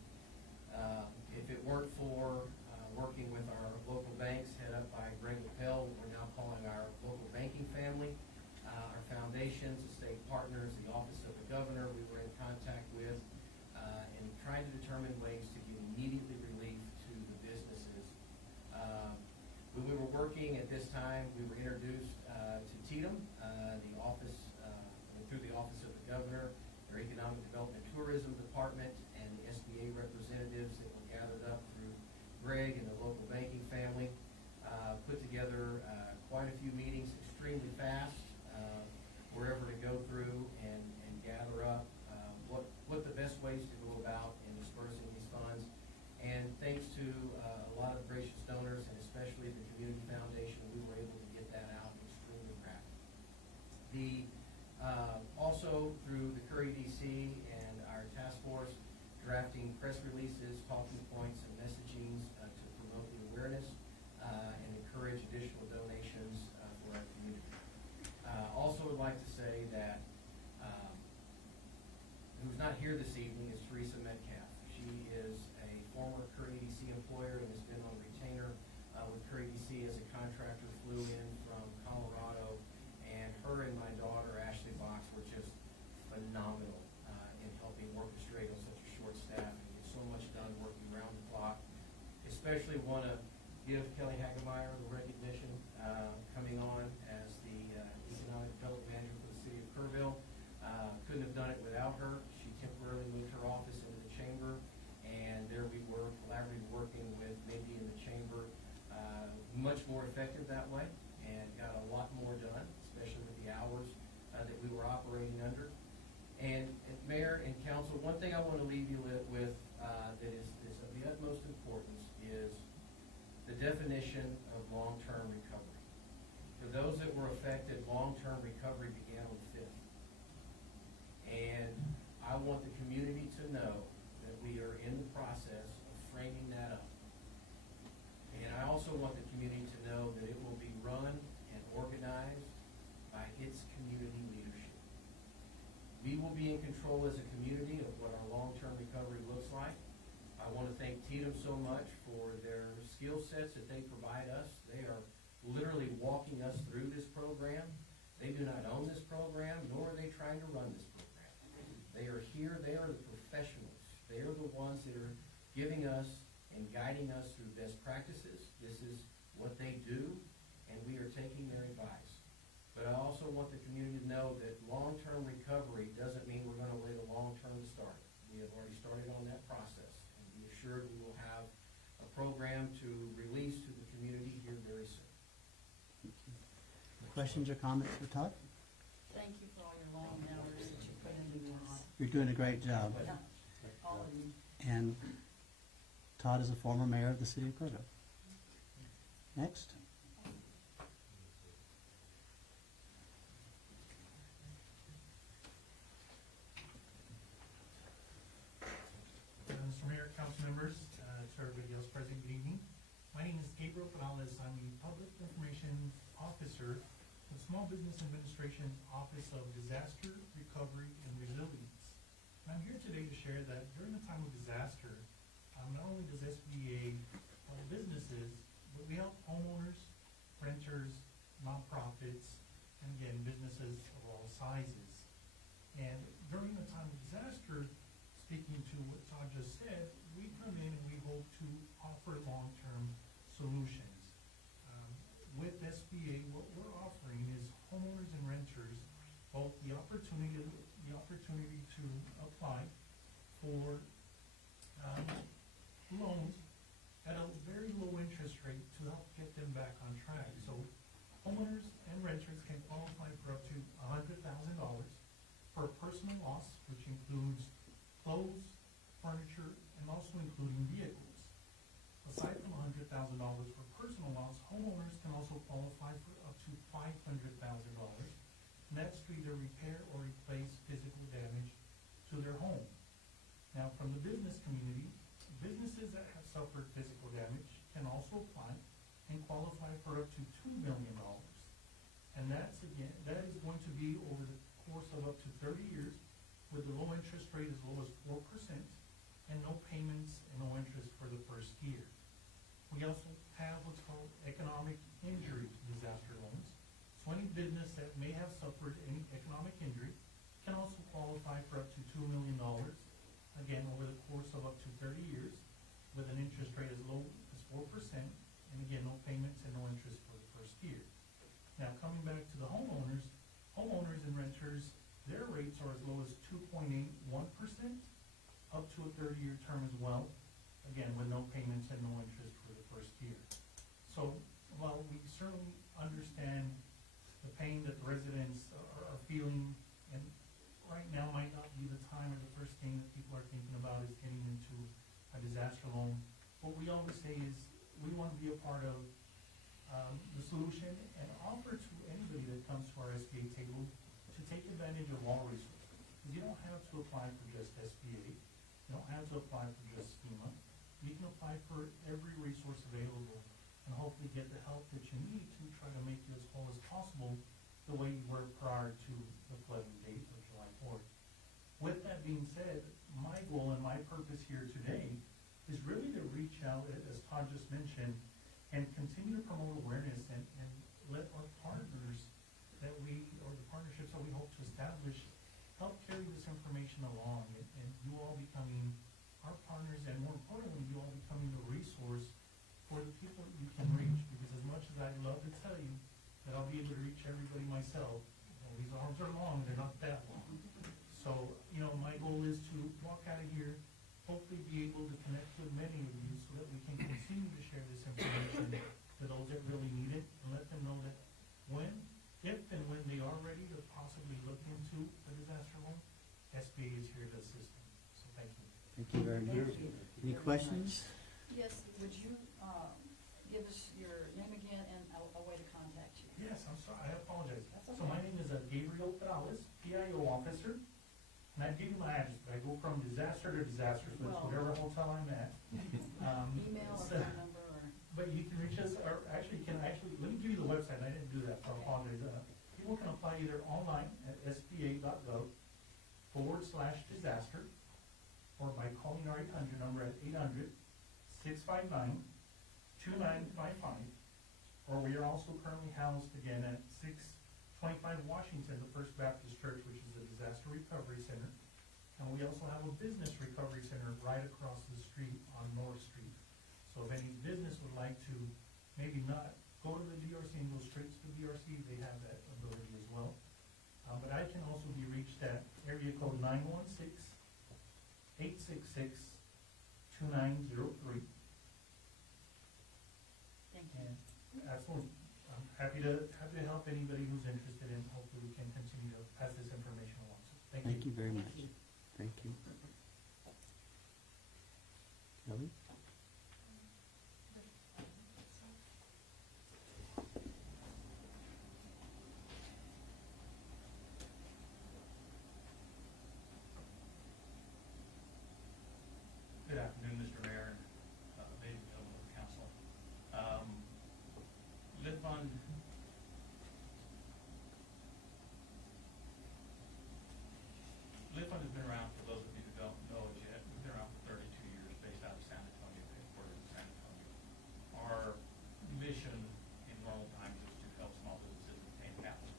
if it weren't for working with our local banks, head up by Greg Appel, we're now calling our local banking family, our foundations, the state partners, the Office of the Governor, we were in contact with, and trying to determine ways to give immediately relief to the businesses. When we were working at this time, we were introduced to TEDM, the office, through the Office of the Governor, their Economic Development Tourism Department, and the SBA representatives that were gathered up through Greg and the local banking family. Put together quite a few meetings extremely fast, wherever to go through and gather up what the best ways to go about in dispersing these funds. And thanks to a lot of gracious donors, and especially the Community Foundation, we were able to get that out extremely rapidly. Also through the Curry DC and our task force, drafting press releases, talking points, and messagings to promote the awareness and encourage additional donations for our community. Also would like to say that who's not here this evening is Teresa Metcalf. She is a former Curry DC employer and has been on retainer with Curry DC as a contractor, flew in from Colorado, and her and my daughter, Ashley Box, were just phenomenal in helping orchestrate on such a short staff and get so much done working around the clock. much more effective that way and got a lot more done, especially with the hours that we were operating under. And Mayor and Council, one thing I want to leave you with that is of the utmost importance is the definition of long-term recovery. For those that were affected, long-term recovery began on the 5th. And I want the community to know that we are in the process of framing that up. And I also want the community to know that it will be run and organized by its community leadership. We will be in control as a community of what our long-term recovery looks like. I want to thank Tatum so much for their skill sets that they provide us. They are literally walking us through this program. They do not own this program, nor are they trying to run this program. They are here, they are the professionals. They are the ones that are giving us and guiding us through best practices. This is what they do, and we are taking their advice. But I also want the community to know that long-term recovery doesn't mean we're going to wait a long term to start it. We have already started on that process, and be assured we will have a program to release to the community here very soon. Questions or comments for Todd? Thank you for all your long hours that you put into this. You're doing a great job. Yeah, all of you. And Todd is a former mayor of the city of Kerrville. Next. Mr. Mayor, council members, to everybody else present, good evening. My name is Gabriel Peralez. I'm the Public Information Officer with Small Business Administration Office of Disaster Recovery and Resilience. And I'm here today to share that during the time of disaster, not only does SBA help businesses, but we help homeowners, renters, nonprofits, and again, businesses of all sizes. And during the time of disaster, speaking to what Todd just said, we come in and we hope to offer long-term solutions. With SBA, what we're offering is homeowners and renters both the opportunity to apply for loans at a very low interest rate to help get them back on track. So homeowners and renters can qualify for up to $100,000 for personal loss, which includes clothes, furniture, and also including vehicles. Aside from $100,000 for personal loss, homeowners can also qualify for up to $500,000, and that's to either repair or replace physical damage to their home. Now, from the business community, businesses that have suffered physical damage can also apply and qualify for up to $2 million. And that is going to be over the course of up to 30 years with the low interest rate as low as 4% and no payments and no interest for the first year. We also have what's called economic injury disaster loans. So any business that may have suffered any economic injury can also qualify for up to $2 million, again, over the course of up to 30 years with an interest rate as low as 4%, and again, no payments and no interest for the first year. Now, coming back to the homeowners and renters, their rates are as low as 2.81% up to a 30-year term as well, again, with no payments and no interest for the first year. So while we certainly understand the pain that the residents are feeling, and right now might not be the time or the first thing that people are thinking about is getting into a disaster loan, what we always say is we want to be a part of the solution and offer to anybody that comes to our SBA table to take advantage of all resources. Because you don't have to apply for just SBA. You don't have to apply for just FEMA. You can apply for every resource available and hopefully get the help that you need to try to make you as whole as possible the way you were prior to the flooding date of July 4th. With that being said, my goal and my purpose here today is really to reach out, as Todd just mentioned, and continue to promote awareness and let our partners that or the partnerships that we hope to establish help carry this information along, and you all becoming our partners, and more importantly, you all becoming the resource for the people you can reach. Because as much as I'd love to tell you that I'll be able to reach everybody myself, these arms are long, they're not that long. So, my goal is to walk out of here, hopefully be able to connect with many of you so that we can continue to share this information to those that really Thank you very much. Thank you. Any very questions? Yes, would you, give us your name again and a way to contact you? Yes, I'm sorry, I apologize. That's So my okay. name is Gabriel Perales, PIO officer, and I give you my address, but I go from disaster to disaster, so it's Well- whatever hotel I'm at. Email or so- phone number or? But you can reach us, or actually, let me give you the website, I didn't do that, so I apologize. People can apply either online at sba.gov/disaster, or by calling our 800 number at 800-659-2955, or we are also currently housed again at 625 Washington, the First Baptist Church, which is a disaster recovery center. And we also have a business recovery center right across the street on North Street. So if any business would like to maybe not go to the DRC and go straight to the DRC, they have that ability as well. But I can also be reached at area code 916-866-2903. Thank you. And absolutely, I'm happy to help anybody who's interested, and hopefully we can continue to pass this information along. So thank you. Thank you very much. Thank you. Kelly? Good afternoon, Mr. Mayor, and ladies and gentlemen of the council. Lit Fund, Lit Fund has been around, for those of you who don't know it yet, we've been around for 32 years, based out of San Antonio, headquartered in San Antonio. Our mission in normal times is to help small businesses obtain capital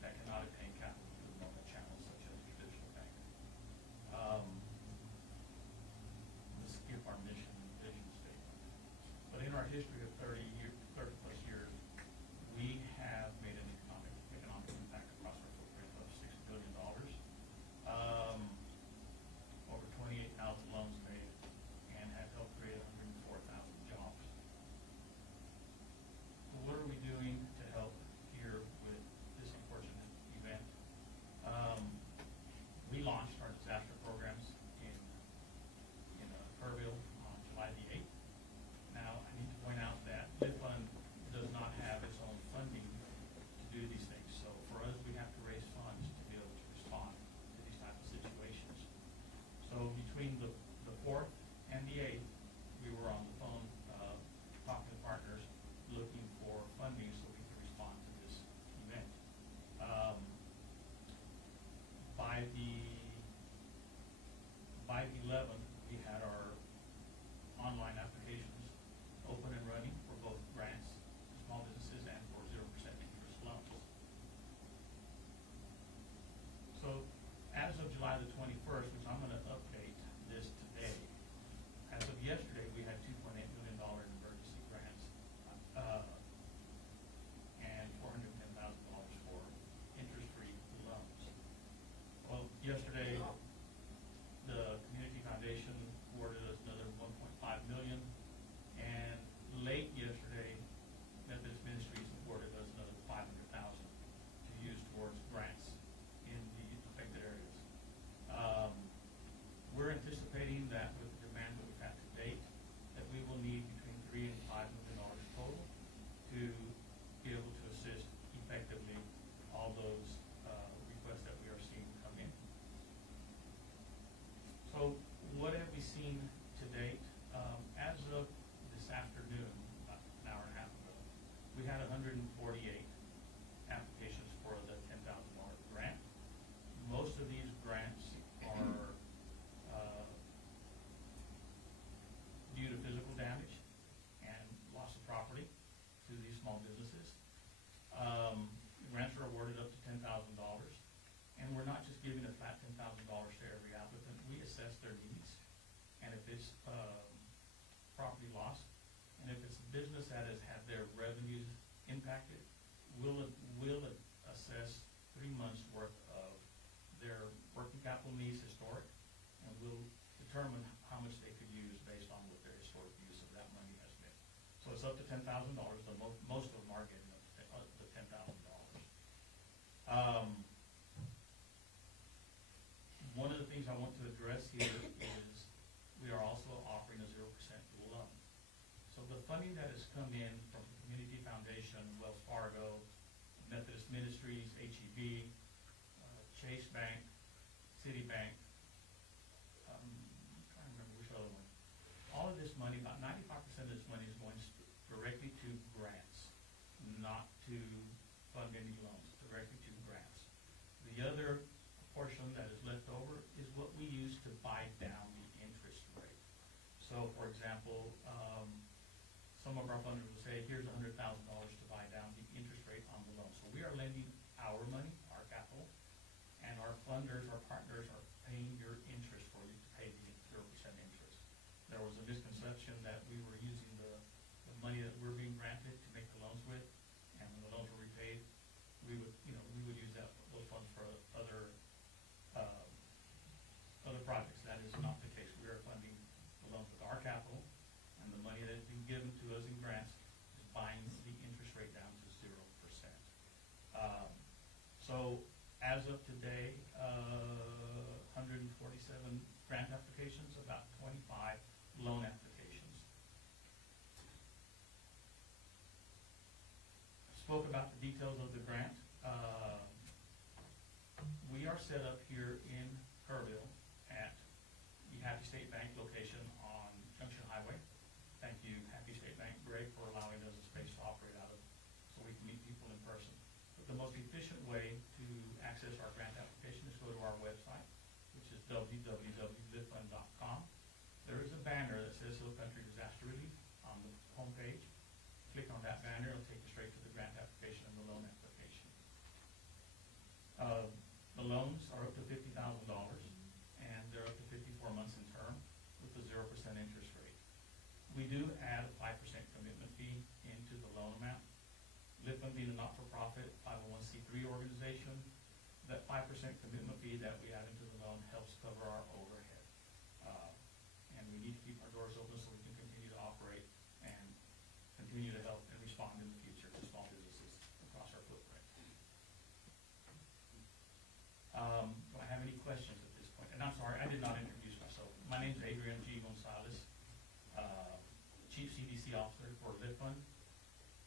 that cannot obtain capital through normal channels such as traditional banking. Let's skip our mission and vision statement. But in our history of 30 plus years, we have made an economic impact across our footprint of $6 billion. Over 28,000 loans made, and have helped create 104,000 jobs. So what are we doing to help here with this unfortunate event? We launched our disaster programs in Kerrville on July the 8th. Now, I need to point out that Lit Fund does not have its own funding to do these things. So for us, we have to raise funds to be able to respond to these type of situations. So between the 4th and the 8th, we were on the phone, talking to partners, looking for funding so we can respond to this event. By the 11th, we had our online applications open and running for both grants to small businesses and for 0% interest loans. So as of July the 21st, which I'm gonna update this today, as of yesterday, we had $2.8 million in emergency grants, and $410,000 for interest-free loans. Well, yesterday, the Community Foundation awarded us another $1.5 million, and late yesterday, Methodist Ministries awarded us another $500,000 to use towards grants in the affected areas. We're anticipating that with the demand that we've had to date, that we will need between $3 and $5 million total to be able to assist effectively all those requests that we are seeing come in. So what have we seen to date? As of this afternoon, about an hour and a half ago, we had 148 applications for the $10,000 grant. Most of these grants are due to physical damage and loss of property to these small businesses. Grants are awarded up to $10,000, and we're not just giving a flat $10,000 to every applicant. We assess their needs, and if it's property loss, and if it's a business that has had their revenues impacted, we'll assess 3 months worth of their working capital needs historic, and we'll determine how much they could use based on what their historic use of that money has been. So it's up to $10,000. Most of them are getting up to the $10,000. One of the things I want to address here is So the funding that has come in from the Community Foundation, Wells Fargo, Methodist Ministries, HEB, Chase Bank, Citibank, I'm trying to remember which other one. All of this money, about 95% of this money is going directly to grants, not to fund any loans, directly to grants. The other portion that is left over is what we use to buy down the interest rate. So, for example, some of our funders will say, here's $100,000 to buy down the interest rate on the loan. So we are lending our money, our capital, and our funders, our partners are paying your interest for you to pay the 0% interest. There was a misconception that we were using the money that we're being granted to make the loans with, and when the loans were repaid, we would use those funds for other projects. That is not the case. We are funding the loans with our capital, and the money that has been given to us in grants is buying the interest rate down to 0%. So as of today, 147 grant applications, about 25 loan applications. Spoke about the details of the grant. We are set up here in Kerrville at the Happy State Bank location on Junction Highway. Thank you, Happy State Bank, Greg, for allowing us a space to operate out of so we can meet people in person. But the most efficient way to access our grant application is go to our website, which is www.liftfund.com. There is a banner that says Hill Country Disaster Relief on the homepage. Click on that banner, it'll take you straight to the grant application and the loan application. The loans are up to $50,000, and they're up to 54 months in term with a 0% interest rate. We do add a 5% commitment fee into the loan amount. Liftfund being a not-for-profit 501c3 organization, that 5% commitment fee that we add into the loan helps cover our overhead. And we need to keep our doors open so we can continue to operate and continue to help and respond in the future to small businesses across our footprint. Do I have any questions at this point? And I'm sorry, I did not introduce myself. My name is Adrian G. Gonzalez, Chief CDC Officer for Liftfund.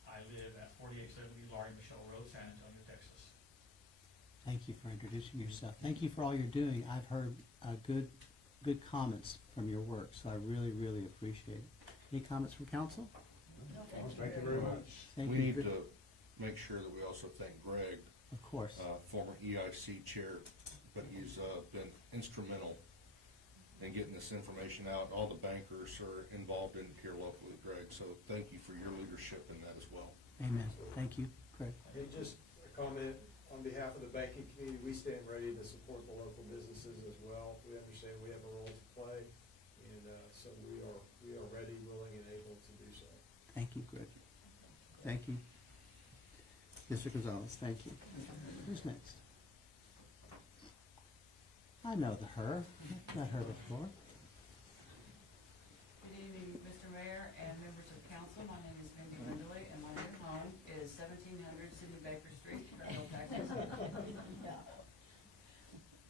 I live at 4870 Laurie Michelle Road, San Antonio, Texas. Thank you for introducing yourself. Thank you for all you're doing. I've heard good comments from your work, so I really, really appreciate it. Any comments from council? Thank you very much. Thank We you. need to make sure that we also thank Greg, Of course. former EIC chair, but he's been instrumental in getting this information out. All the bankers are involved in here locally, Greg, so thank you for your leadership in that as well. Amen. Thank you, Craig. And just a comment, on behalf of the banking community, we stand ready to support the local businesses as well. We understand we have a role to play, and so we are ready, willing, and able to do so. Thank you, Greg. Thank you. Mr. Gonzalez, thank you. Who's next? I know her. I've met her before. Good evening, Mr. Mayor and members of council. My name is Mindy Lindley, and my new home is 1700 Sidney Baker Street, Kerrville, Texas. I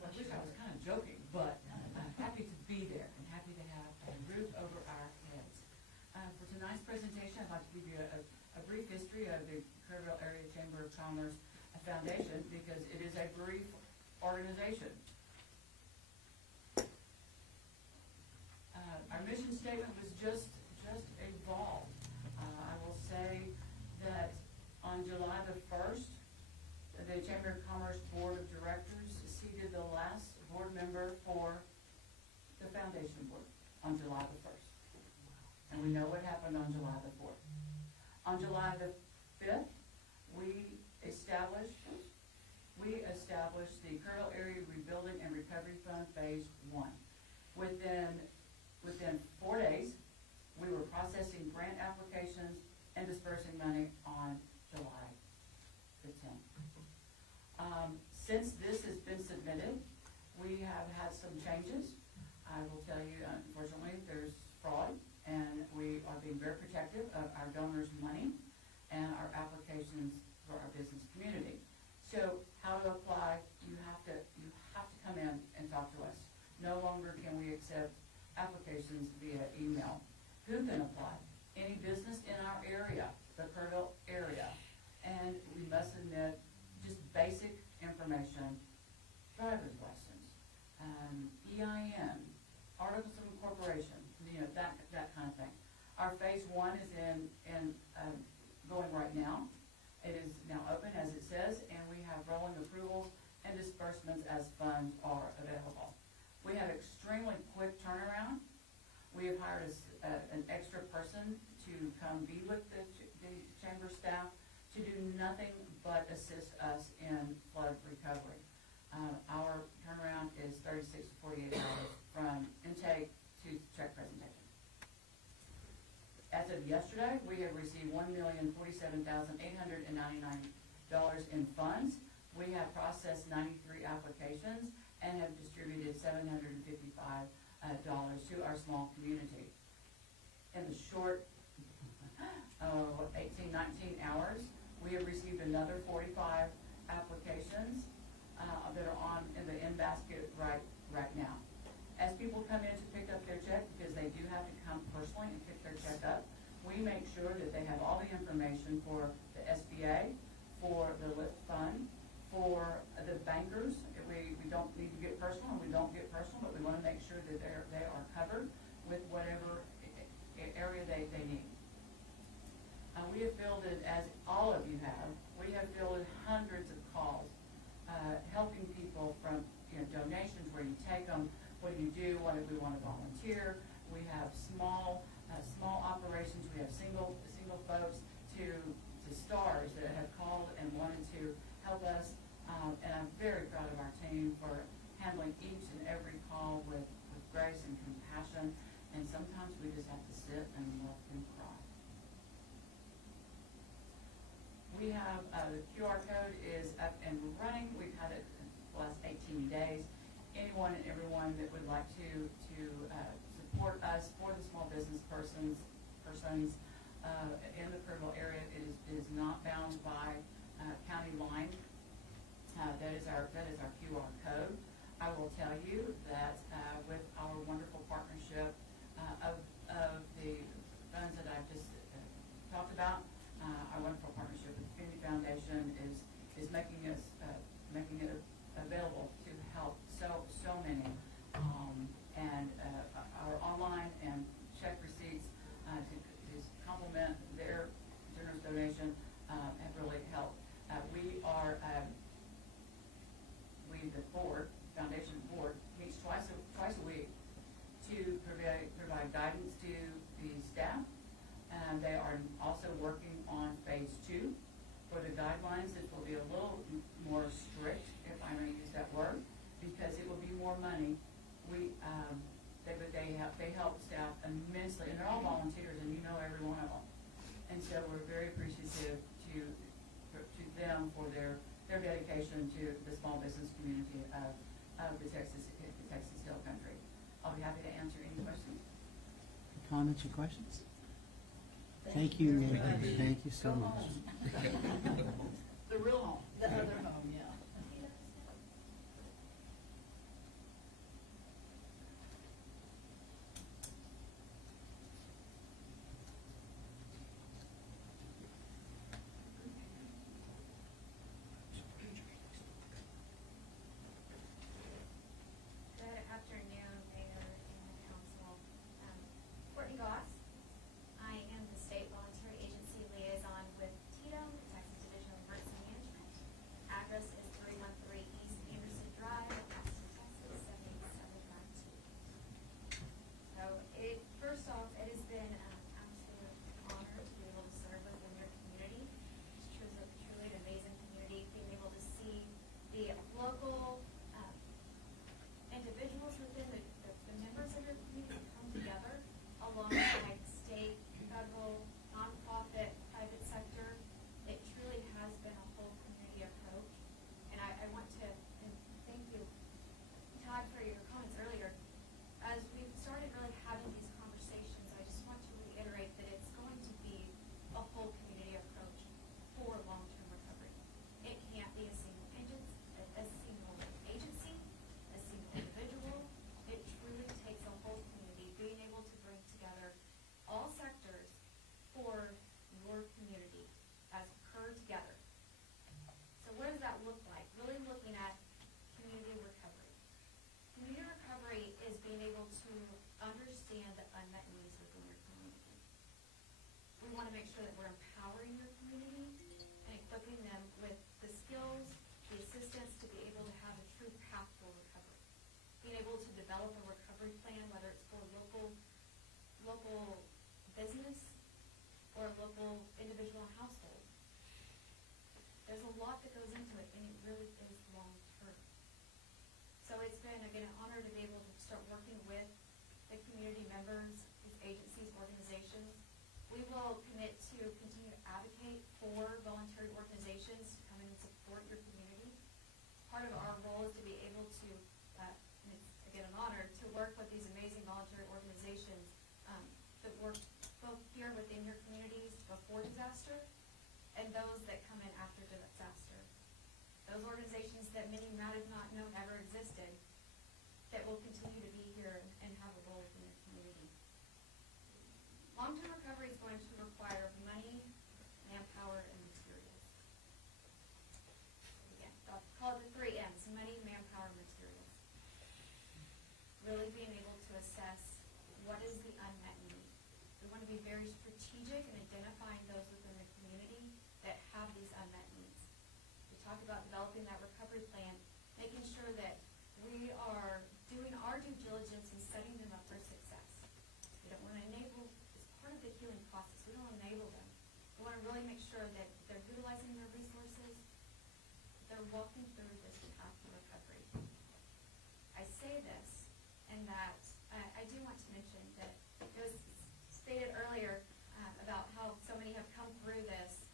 wish I was kind of joking, but I'm happy to be there and happy to have a roof over our heads. For tonight's presentation, I'd like to give you a brief history of the Kerrville Area Chamber of Commerce Foundation, because it is a brief organization. Our mission statement was just evolved. I will say that on July the 1st, the Chamber of Commerce Board of Directors seated the last board member for the foundation board on July the 1st. And we know what happened on July the 4th. On July the 5th, we established the Kerrville Area Rebuilding and Recovery Fund Phase 1. Within 4 days, we were processing grant applications and dispersing money on July the 10th. Since this has been submitted, we have had some changes. I will tell you, unfortunately, there's fraud, and we are being very protective of our donors' money and our applications for our business community. So how to apply, you have to come in and talk to us. No longer can we accept applications via email. Who can apply? any business in our area, the Kerrville area. And we must admit, just basic information, driver's license, EIN, articles of incorporation, that kind of thing. Our phase 1 is going right now. It is now open, as it says, and we have rolling approvals and disbursements as funds are available. We have extremely quick turnaround. We have hired an extra person to come be with the chamber staff to do nothing but assist us in flood recovery. Our turnaround is 36 to 48 hours from intake to check presentation. As of yesterday, we have received $1,047,899 in funds. We have processed 93 applications and have distributed $755 to our small community. In the short 18, 19 hours, we have received another 45 applications that are in the in-basket right now. As people come in to pick up their check, because they do have to come personally and pick their check up, we make sure that they have all the information for the SBA, for the LIFT fund, for the bankers. We don't need to get personal, and we don't get personal, but we want to make sure that they are covered with whatever area they need. We have fielded, as all of you have, we have fielded hundreds of calls, helping people from donations, where you take them, what do you do, what do we want to volunteer. We have small operations, we have single folks to stars that have called and wanted to help us, and I'm very proud of our team for handling each and every call with grace and compassion, and sometimes we just have to sit and let them cry. We have, the QR code is up and running. We've had it the last 18 days. Anyone and everyone that would like to support us for the small business persons in the Kerrville area, it is not bound by county line. That is our QR code. I will tell you that with our wonderful partnership of the funds that I've just talked about, our wonderful partnership with the Community Foundation is making it available to help so many, and our online and check receipts to complement their generous donation have really helped. The board, foundation board, meets twice a week to provide guidance to the staff, and they are also working on phase 2. For the guidelines, it will be a little more strict, if I may use that word, because it will be more money. They help staff immensely, and they're all volunteers, and you know every one of them. And so we're very appreciative to them for their dedication to the small business community of the Texas Hill Country. I'll be happy to answer any questions. Comments or questions? Thank you, Mindy. Thank you so Go much. home. The real home, the other home, yeah. Good afternoon, Mayor and the council. Courtney Goss. I am the State Voluntary Agency Liaison with TDOM, the Texas Division of Emergency Management. sure that we're empowering your community and equipping them with the skills, the assistance to be able to have a true path for recovery. Being able to develop a recovery plan, whether it's for local business or local individual household. There's a lot that goes into it, and it really is long-term. So it's been, again, an honor to be able to start working with the community members, these agencies, organizations. We will commit to continue to advocate for voluntary organizations to come in and support your community. Part of our role is to be able to, and it's, again, an honor to work with these amazing voluntary organizations that work both here within your communities before disaster and those that come in after disaster. Those organizations that many might have not known ever existed that will continue to be here and have a role in your community. Long-term recovery is going to require money, manpower, and materials. Again, I'll call it the 3 M's: money, manpower, materials. Really being able to assess what is the unmet need. We want to be very strategic in identifying those within the community that have these unmet needs. We talk about developing that recovery plan, making sure that we are doing our due diligence and setting them up for success. We don't want to enable, it's part of the healing process, we don't want to enable them. We want to really make sure that they're utilizing their resources, they're walking through this path to recovery. I say this in that I do want to mention that it was stated earlier about how so many have come through this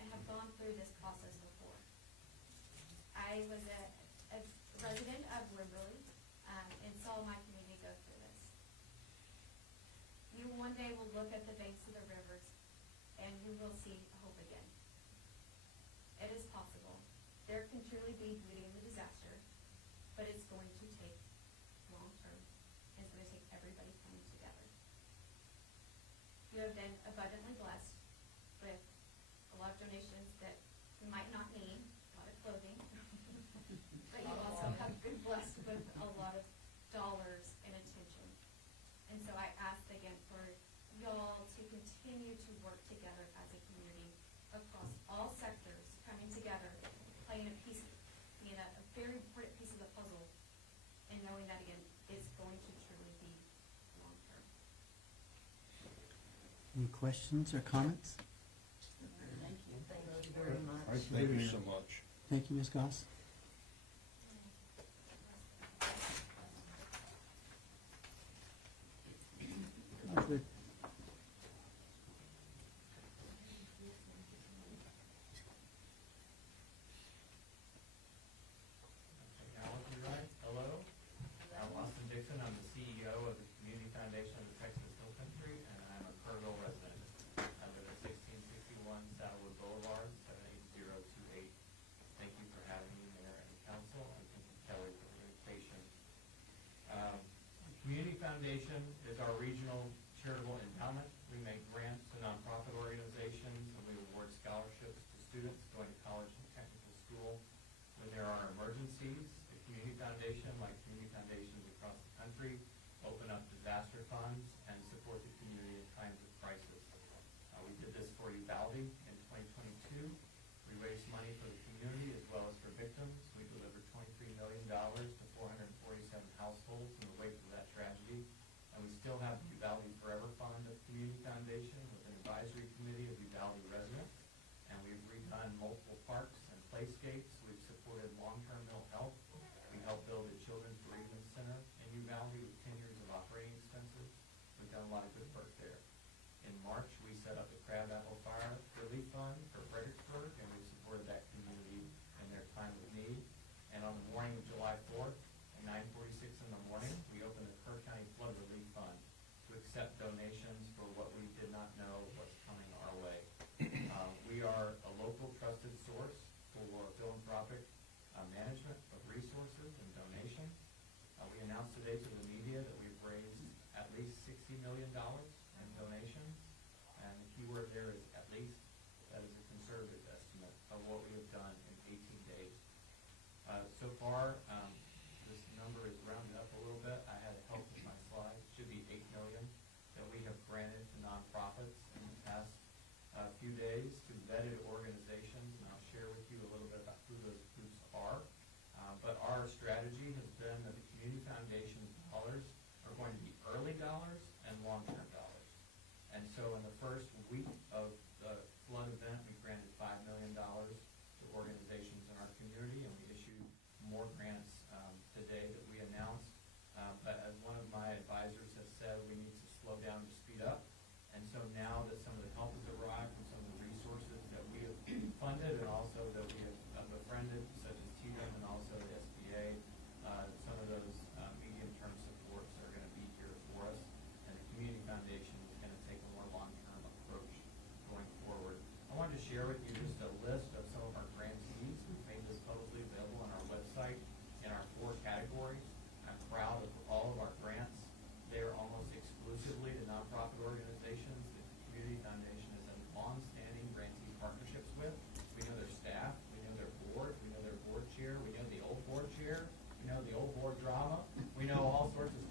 and have gone through this process before. I was a resident of Wimberley and saw my community go through this. You one day will look at the banks of the rivers and you will see hope again. It is possible. There can truly be beauty in the disaster, but it's going to take long term. It's going to take everybody coming together. You have been abundantly blessed with a lot of donations that you might not need, a lot of clothing, but you also have been blessed with a lot of dollars and attention. And so I ask again for y'all to continue to work together as a community across all sectors, coming together, playing a piece, being a very important piece of the puzzle, and knowing that again, it's going to truly be long term. Any questions or comments? Thank you. Thank you very much. Thank you so much. Thank you, Ms. Goss. Good. Technology, right? Hello. I'm Austin Dixon. I'm the CEO of the Community Foundation of the Texas Hill Country, and I'm a Kerrville resident. I live at 1661 Saddlewood Boulevard, 78028. Thank you for having me, Mayor and Council, and thank you, Kelly, for the invitation. The Community Foundation is our regional charitable endowment. We make grants to nonprofit organizations, and we award scholarships to students going to college and technical school. When there are emergencies, the Community Foundation, like community foundations across the country, open up disaster funds and support the community in times of crisis. We did this for Uvalde in 2022. We raised money for the community as well as for victims. We delivered $23 million to 447 households in the wake of that tragedy. And we still have the Uvalde Forever Fund of Community Foundation with an advisory committee of Uvalde residents. And we've redone multiple parks and playscapes. We've supported long-term mental health. We helped build a children's bereavement center in Uvalde with 10 years of operating expenses. We've done a lot of good work there. In March, we set up the Crabapple Fire Relief Fund for Fredericksburg, and we supported that community in their time of need. And on the morning of July 4th, at 9:46 in the morning, we opened the Kerr County Flood Relief Fund to accept donations for what we did not know was coming our way. We are a local trusted source for philanthropic management of resources and donations. We announced today to the media that we've raised at least $60 million in donations, and the key word there is at least. That is a conservative estimate of what we have done in 18 days. So far, this number is rounded up a little bit. I had help with my slides. It should be $8 million that we have granted to nonprofits in the past few days to vetted organizations, and I'll share with you a little bit about who those groups are. But our strategy has been that the Community Foundation's dollars are going to be early dollars and long-term dollars. And so in the first week of the flood event, we granted $5 million to organizations in our community, and we issued more grants today that we announced. But as one of my advisors has said, we need to slow down to speed up. And so now that some of the help has arrived from some of the resources that we have funded and also that we have befriended, such as TDM and also the SBA, some of those medium-term supports are going to be here for us. And the Community Foundation is going to take a more long-term approach going forward. I wanted to share with you just a list of some of our grantees. We've made this publicly available on our website in our 4 categories. I'm proud of all of our grants. They are almost exclusively to nonprofit organizations that the Community Foundation has had long-standing grantee partnerships with. We know their staff, we know their board, we know their board chair, we know the old board chair, we know the old board drama, we know all sorts of